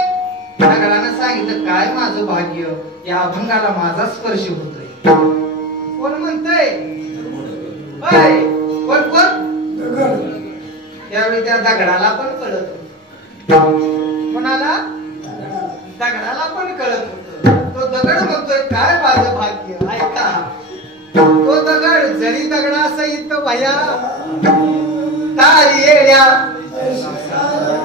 दगडानं सांगितलं काय माझं भाग्य, या अभंगाला माझा स्पर्श होतोय. कोण म्हणतोय? कोण कोण? त्यावेळी त्या दगडाला पण कळत होत. कोणाला? दगडाला पण कळत होत. तो दगड म्हणतोय काय माझं भाग्य. ऐका, तो दगड जरी दगडा सहित भया तारी येड्या.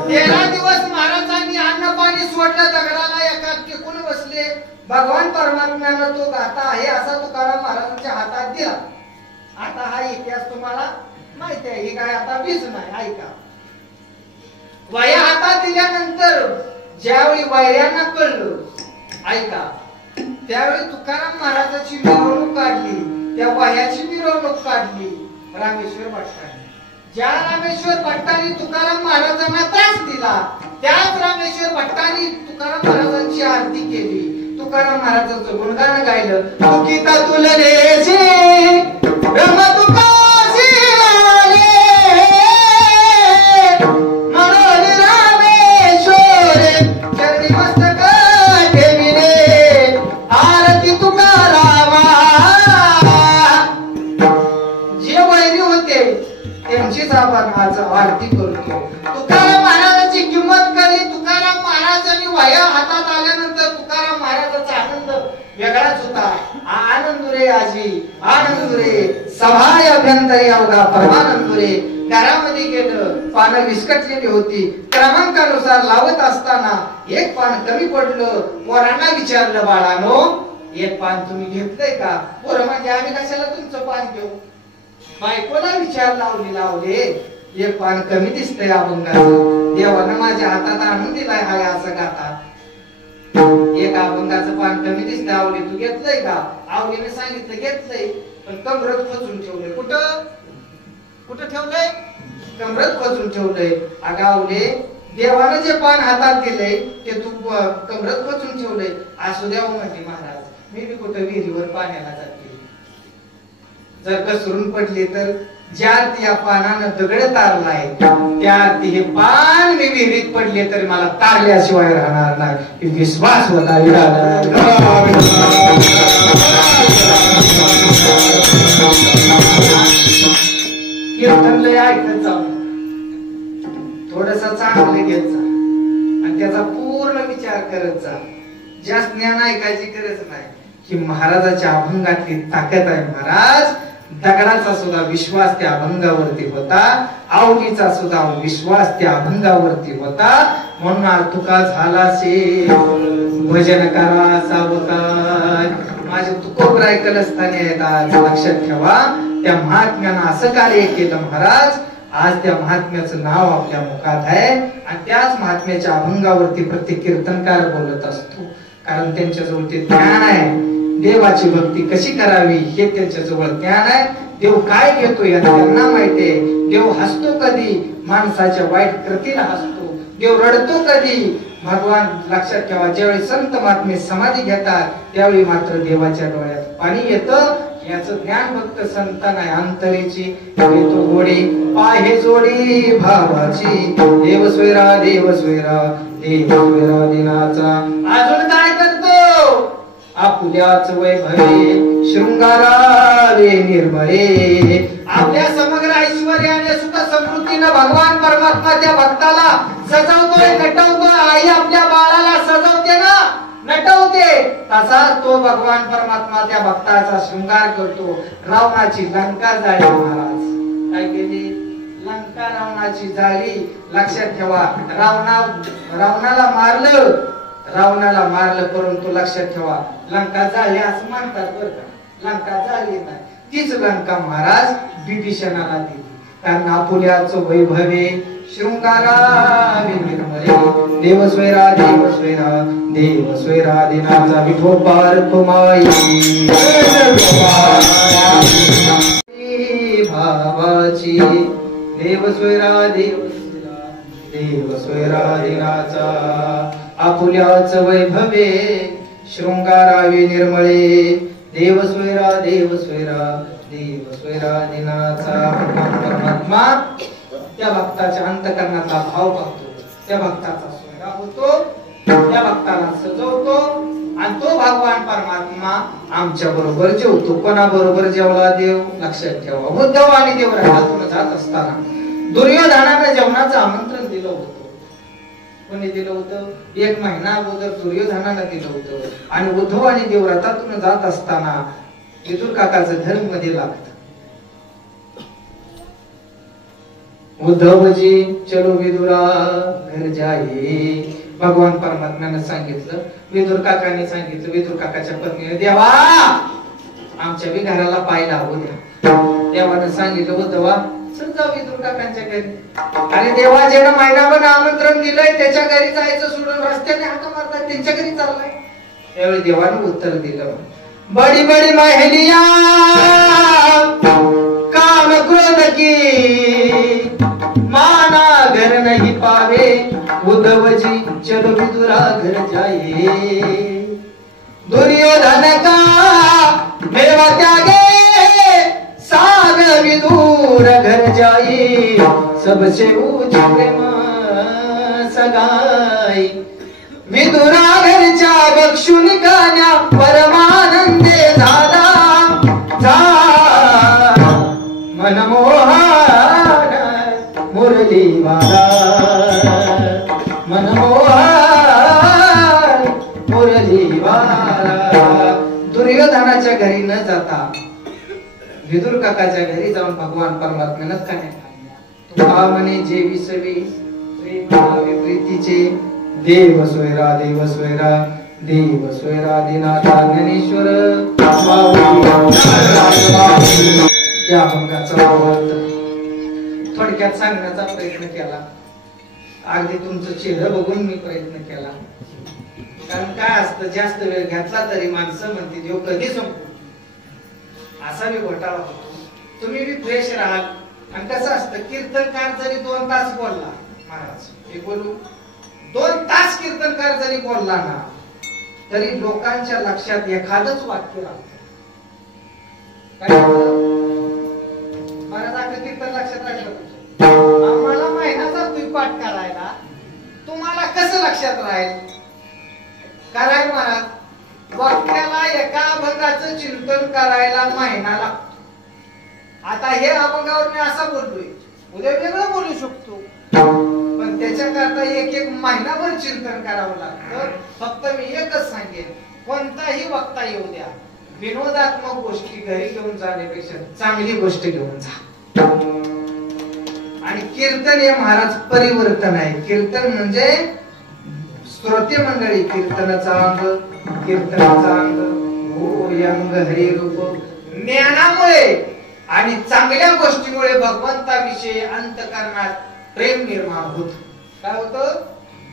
13 दिवस महाराजांनी अन्न पाणी सोडलं. दगडाला एका टेकून बसले. भगवान परमात्म्यानं तो गाथा आहे असा तुकाराम महाराजांच्या हातात दिला. आता हा इतिहास तुम्हाला माहिती आहे, ही काय आता बीज नाही. ऐका, वया हातात दिल्यानंतर ज्यावेळी वैऱ्यांना कळलं, ऐका, त्यावेळी तुकाराम महाराजांची मिरवणूक काढली, त्या वह्याची मिरवणूक काढली रामेश्वर भट्टाने. ज्या रामेश्वर भट्टाने तुकाराम महाराजांना त्रास दिला, त्याच रामेश्वर भट्टाने तुकाराम महाराजांची आरती केली, तुकाराम महाराजांचं गुणगान गायलं. तुकिता तुलनेचे ब्रह्म तुकासी आले, म्हणून रामेश्वर चरणी मस्तक ठेविले, आरती तुकारामा. जे वैरी होते त्यांचीच आपण आज आरती करतो. तुकाराम महाराजांची किंमत करी. तुकाराम महाराजांनी वह्या हातात आल्यानंतर तुकाराम महाराजांचा आनंद वेगळाच होता. आनंद रे आजी आनंद रे, सभाय अभ्यंतरी अवघा परमानंद रे. घरामध्ये गेलं, पानं विस्कटलेली होती. क्रमांकानुसार लावत असताना एक पान कमी पडलं. पोरांना विचारलं, बाळानो एक पान तुम्ही घेतलंय का? पोरं म्हणजे आम्ही कशाला तुमचं पान घेऊ? बायकोला विचार लावले, एक पान कमी दिसतंय अभंगाचं, देवानं माझ्या हातात आणून दिलाय हाय असं गाता. एक अभंगाचं पान कमी दिसतंय, आवली तू घेतलंय का? आवलीने सांगितलं घेतलंय, पण कमरत खोचून ठेवलंय. कुठं कुठं ठेवलंय? कमरत खोचून ठेवलंय. अगं आवले, देवानं जे पान हातात दिलंय ते तू कमरत खोचून ठेवलंय. असू द्यावं म्हणजे महाराज, मी बी कुठं विहिरीवर पाण्याला जाते. जर घसरून पडले तर ज्या त्या पानानं दगड तारलाय, त्या हे पान मी विहिरीत पडले तर मला तारल्याशिवाय राहणार नाही. विश्वास होता कीर्तन लय ऐकत जा, थोडस चांगलं घेत जा आणि त्याचा पूर्ण विचार करत जा. जास्त ज्ञान ऐकायची गरज नाही. ही महाराजाच्या अभंगातली ताकद आहे. महाराज दगडाचा सुद्धा विश्वास त्या अभंगावरती होता, आवलीचा सुद्धा विश्वास त्या अभंगावरती होता. म्हणून तुका झालासे भजन करा सावकार. माझे तुकोबर ऐकल असताना येतात. लक्षात ठेवा, त्या महात्म्यानं असं कार्य केलं महाराज. आज त्या महात्म्याचं नाव आपल्या मुखात आहे आणि त्याच महात्म्याच्या अभंगावरती प्रत्येक कीर्तनकार बोलत असतो. कारण त्यांच्याजवळ ते ज्ञान आहे. देवाची भक्ती कशी करावी हे त्यांच्या जवळ ज्ञान आहे. देव काय घेतो यात त्यांना माहितीये. देव हसतो कधी, माणसाच्या वाईट कृतीला हसतो. देव रडतो कधी, भगवान लक्षात ठेवा, ज्यावेळी संत महात्मे समाधी घेतात त्यावेळी मात्र देवाच्या डोळ्यात पाणी येतं. याचं ज्ञान फक्त संतांना अंतरेची येतो. गोडी पाहे जोडी भावाची, देव स्वेरा देव स्वेरा देव स्वेरा दिनाचा. अजून काय करतो? आपुल्याच वैभवे शृंगारावे निर्मळे. आपल्या समग्र ऐश्वर्याने सुख समृद्धीने भगवान परमात्मा त्या भक्ताला सजवतोय, नटवतोय. आई आपल्या बाळाला सजवते ना, नटवते, तसा तो भगवान परमात्मा त्या भक्ताचा शृंगार करतो. रावणाची लंका जाळी महाराज. काय केली? लंका रावणाची जाळी. लक्षात ठेवा, रावणाला मारलं परंतु लक्षात ठेवा लंका जाळली असं म्हणतात बरं का. लंका जाळली नाही, तीच लंका महाराज विभीषणाला दिली. कारण आपुल्याचं वैभवे शृंगारावे निर्मळे. देव स्वेरा देव स्वेरा देव स्वेरा दिनाचा विठोबार कुमाई भावाची. देव स्वेरा देव स्वेरा देव स्वेरा दिनाचा आपुल्याच वैभवे शृंगारावे निर्मळे. देव स्वेरा देव स्वेरा देव स्वेरा दिनाचा. परमात्मा त्या भक्ताच्या अंतकरणातला भाव पाहतो, त्या भक्ताचा स्वेरा होतो, त्या भक्ताला सजवतो आणि तो भगवान परमात्मा आमच्या बरोबर जेवतो. कोणा बरोबर जेवला देव? लक्षात ठेवा, उद्धव आणि देवराजातून जात असताना दुर्योधनाने जेवणाचं आमंत्रण दिलं होतं. कोणी दिलं होतं? 1 महिना अगोदर दुर्योधनानं दिलं होतं. आणि उद्धव आणि देवरातातून जात असताना विदुर काकाचं धर्म मध्ये लागत. उद्धव जी चलो विदुरा घर जाए, भगवान परमात्म्याने सांगितलं, विदुर काकांनी सांगितलं, विदुर काकाच्या पत्नीने, देवा आमच्या बी घराला पाय लावू द्या. देवानं सांगितलं होतं वा चल जाऊ विदुर काकांच्या घरी. अरे देवा जेवढं महिनाभर आमंत्रण दिलंय त्याच्या घरी जायचं सोडून रस्त्याने हाका मारतात त्यांच्या घरी चाललाय. त्यावेळी देवानं उत्तर दिलं, बडी बडी महलिया काम क्रोध की माना घर नहीं पावे, उद्धवजी चलो विदुरा घर जाए. दुर्योधन का मेवा त्यागे साग विदुर घर जाए. सबसे ऊंची प्रेम सगाई, विदुरा घरच्या बक्षुन कान्या परमानंदे झाला. मनमोहन मुरली वाला, मनमोहन मुरली वाला. दुर्योधनाच्या घरी न जाता विदुर काकाच्या घरी जाऊन भगवान परमात्म्यानंच तुका म्हणे जे विसवी प्रीतीचे. देव सोयरा देव सोयरा देव सोयरा दिनाथा ज्ञानेश्वर. या अभंगाचा थोडक्यात सांगण्याचा प्रयत्न केला. अगदी तुमचं चेहरा बघून मी प्रयत्न केला. कारण काय असतं, जास्त वेळ घेतला तरी माणसं म्हणते देव कधी संपतो, असा मी घोटाळा होतो. तुम्ही बी फ्रेश राहाल. आणि कसं असतं, कीर्तनकार जरी 2 तास बोलला, महाराज हे बोलू 2 तास कीर्तनकार जरी बोलला ना, तरी लोकांच्या लक्षात एखादच वाक्य राहतं. महाराज आपलं कीर्तन लक्षात राहिलं, आम्हाला महिना जातोय पाठ करायला, तुम्हाला कसं लक्षात राहील? करायला महाराज वक्त्याला एका अभंगाचं चिंतन करायला महिना लागतो. आता हे अभंगावर मी असं बोललोय, उद्या वेगळं बोलू शकतो, पण त्याच्याकरता एक महिनाभर चिंतन करावं लागतं. फक्त मी एकच सांगेन, कोणताही वक्ता येऊ द्या, विनोदात्मक गोष्टी घरी घेऊन जाण्यापेक्षा चांगली गोष्ट घेऊन जा. आणि कीर्तन हे महाराज परिवर्तन आहे. कीर्तन म्हणजे श्रोते मंडळी, कीर्तनाचा अंग, कीर्तनाचा अंग हो यंग हरी रूप. ज्ञानामुळे आणि चांगल्या गोष्टीमुळे भगवंताविषयी अंतःकरणात प्रेम निर्माण होत. काय होतं?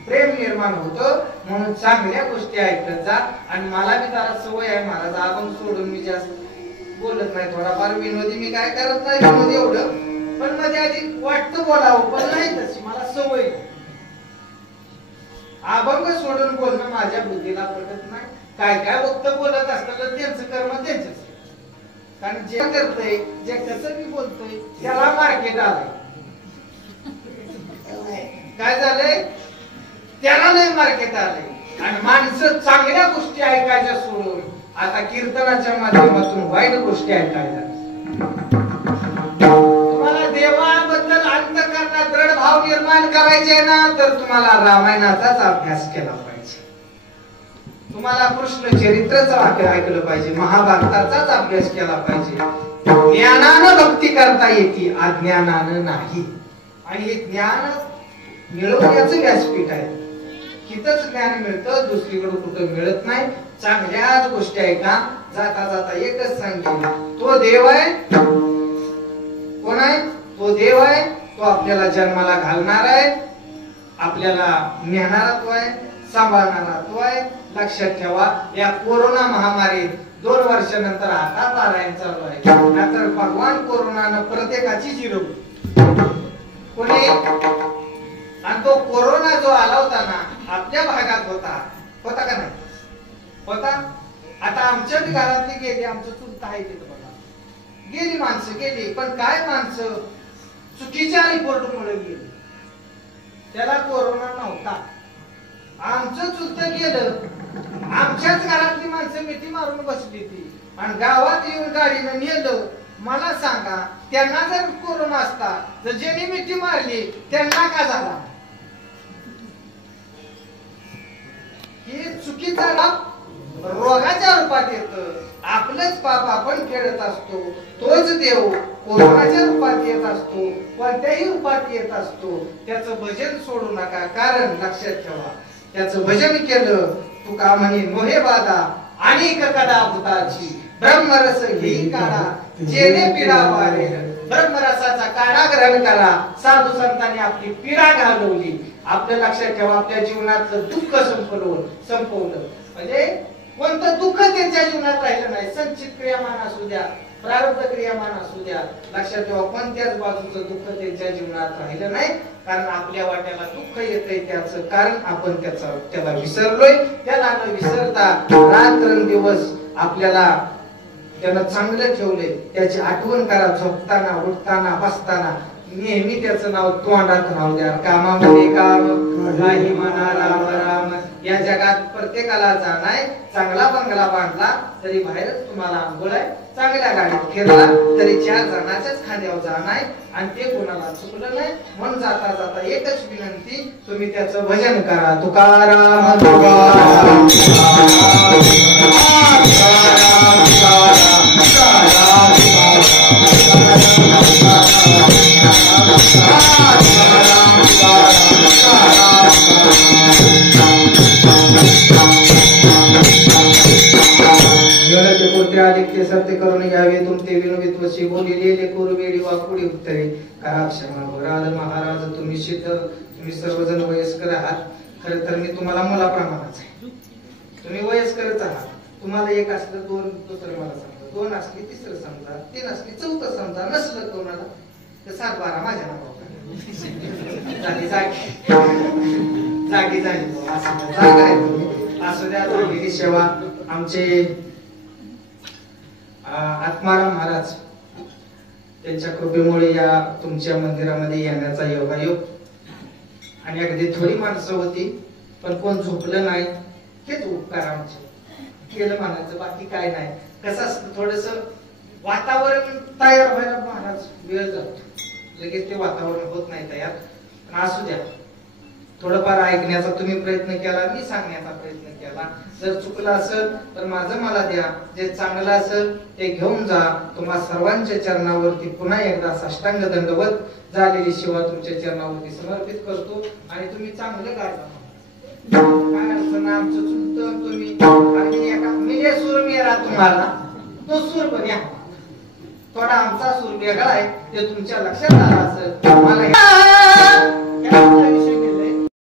प्रेम निर्माण होतं. म्हणून चांगल्या गोष्टी ऐकत जा. आणि मला बी जरा सवय आहे महाराज, अभंग सोडून मी जास्त बोलत नाही. थोडाफार विनोदी मी काय करत नाही विनोदी एवढं, पण मध्ये आधी वाटतं बोलावं, पण नाही तशी मला सवय. अभंग सोडून बोलणं माझ्या बुद्धीला पटत नाही. काय काय वक्त बोलत असताना त्यांचं कर्म त्यांचंच. कारण जे करतय, जे कसं मी बोलतोय त्याला मार्केट आलंय. काय झालंय? त्याला नाही मार्केट आलंय. आणि माणसं चांगल्या गोष्टी ऐकायच्या सोडून आता कीर्तनाच्या माध्यमातून वाईट गोष्टी ऐकायला. तुम्हाला देवाबद्दल अंतःकरणात दृढ भाव निर्माण करायचे ना, तर तुम्हाला रामायणाचाच अभ्यास केला पाहिजे. तुम्हाला कृष्ण चरित्राचं ऐकलं पाहिजे, महाभारताचाच अभ्यास केला पाहिजे. ज्ञानानं भक्ती करता येते, अज्ञानानं नाही. आणि हे ज्ञान मिळवण्याचं व्यासपीठ आहे. हितच ज्ञान मिळतं, दुसरीकडे कुठं मिळत नाही. चांगल्याच गोष्टी ऐका. जाता जाता एकच सांगेन, तो देव आहे. कोण आहे? तो देव आहे. तो आपल्याला जन्माला घालणार आहे, आपल्याला नेणारा तो आहे, सांभाळणारा तो आहे. लक्षात ठेवा, या कोरोना महामारीत 2 वर्षानंतर आता पारायण चालू आहे. नंतर भगवान कोरोनानं प्रत्येकाची जिरवली. कोणी? आणि तो कोरोना जो आला होता ना, आपल्या भागात होता का नाही? होता. आता आमच्या घरातली गेली, आमचं चुलता आहे तिथं बघा, गेली माणसं गेली. पण काय माणसं चुकीच्या रिपोर्टमुळे गेली. त्याला कोरोना नव्हता. आमचं चुलतं गेलं, आमच्याच घरातली माणसं मिठी मारून बसली ती, आणि गावात येऊन गाडीनं नेलं. मला सांगा, त्यांना जर कोरोना असता तर ज्यांनी मिठी मारली त्यांना का झाला? हे चुकीचा रोगाच्या रूपात येतं. आपलंच पाप आपण खेळत असतो. तोच देव कोरोनाच्या रूपात येत असतो, कोणत्याही रूपात येत असतो. त्याचं भजन सोडू नका. कारण लक्षात ठेवा, त्याचं भजन केलं तुका म्हणे मोहे बाधा अनेक कदा भूताची ब्रह्मरस घेई काढा जेणे पीडा वारे ब्रह्मरसाचा काढा ग्रहण करा साधू संतांनी आपली पीडा घालवली आपल्या लक्षात ठेवा आपल्या जीवनातलं दुःख संपवलं म्हणजे कोणतं दुःख त्यांच्या जीवनात राहिलं नाही संचित क्रियामान असू द्या प्रारब्ध क्रियामान असू द्या लक्षात ठेवा कोणत्याच बाजूचं दुःख त्यांच्या जीवनात राहिलं नाही कारण आपल्या वाट्याला दुःख येतंय त्याचं कारण आपण त्याला विसरलोय त्याला न विसरता रात्रंदिवस आपल्याला त्यानं चांगलं ठेवले त्याची आठवण करा झोपताना उठताना बसताना नेहमी त्याचं नाव तोंडात राहू द्या कामामध्ये काम काही म्हणा राम राम या जगात प्रत्येकाला जाणार चांगला बंगला बांधला तरी बाहेरच तुम्हाला आंघोळ आहे चांगल्या गाडीत फिरला तरी 4 जणांच्याच खांद्यावर जाणार आणि ते कोणाला चुकलं नाही म्हणून जाता जाता एकच विनंती तुम्ही त्याचं भजन करा तुकाराम तुकाराम ते सत्य करून घ्यावे तुमचे विनोवित्वशी बोलिले कोरू वेडी वाकुडी उत्तरे करा क्षमा भराद महाराज तुम्ही सिद्ध तुम्ही सर्वजण वयस्कर आहात खरं तर मी तुम्हाला मुलाप्रमाणेच आहे तुम्ही वयस्करच आहात तुम्हाला एक असलं 2 दुसरं मला समजा 2 असली तिसरं समजा 3 असली चौथं समजा नसलं कोणाला तर 7-12 माझ्या नावावर झाली जागी झाली जागा आहे असू द्या चांगली सेवा आमचे आत्माराम महाराज त्यांच्या कृपेमुळे या तुमच्या मंदिरामध्ये येण्याचा योगायोग आणि अगदी थोडी माणसं होती पण कोण झोपलं नाही हेच उपकार आमचे केलं म्हणायचं बाकी काय नाही कसं असतं थोडस वातावरण तयार व्हायला महाराज वेळ जातो लगेच ते वातावरण होत नाही तयार पण असू द्या थोडंफार ऐकण्याचा तुम्ही प्रयत्न केला मी सांगण्याचा प्रयत्न केला जर चुकलं असेल तर माझं मला द्या जे चांगलं असेल ते घेऊन जा तुम्हा सर्वांच्या चरणावरती पुन्हा एकदा साष्टांग दंडवत झालेली सेवा तुमच्या चरणावरती समर्पित करतो आणि तुम्ही चांगलं गायला काय अडचण आमचं चुकतं तुम्ही अगदी एका म्हणजे सूर मेरा तुम्हाला तो सूर पण या थोडा आमचा सूर वेगळा आहे ते तुमच्या लक्षात आला असेल मला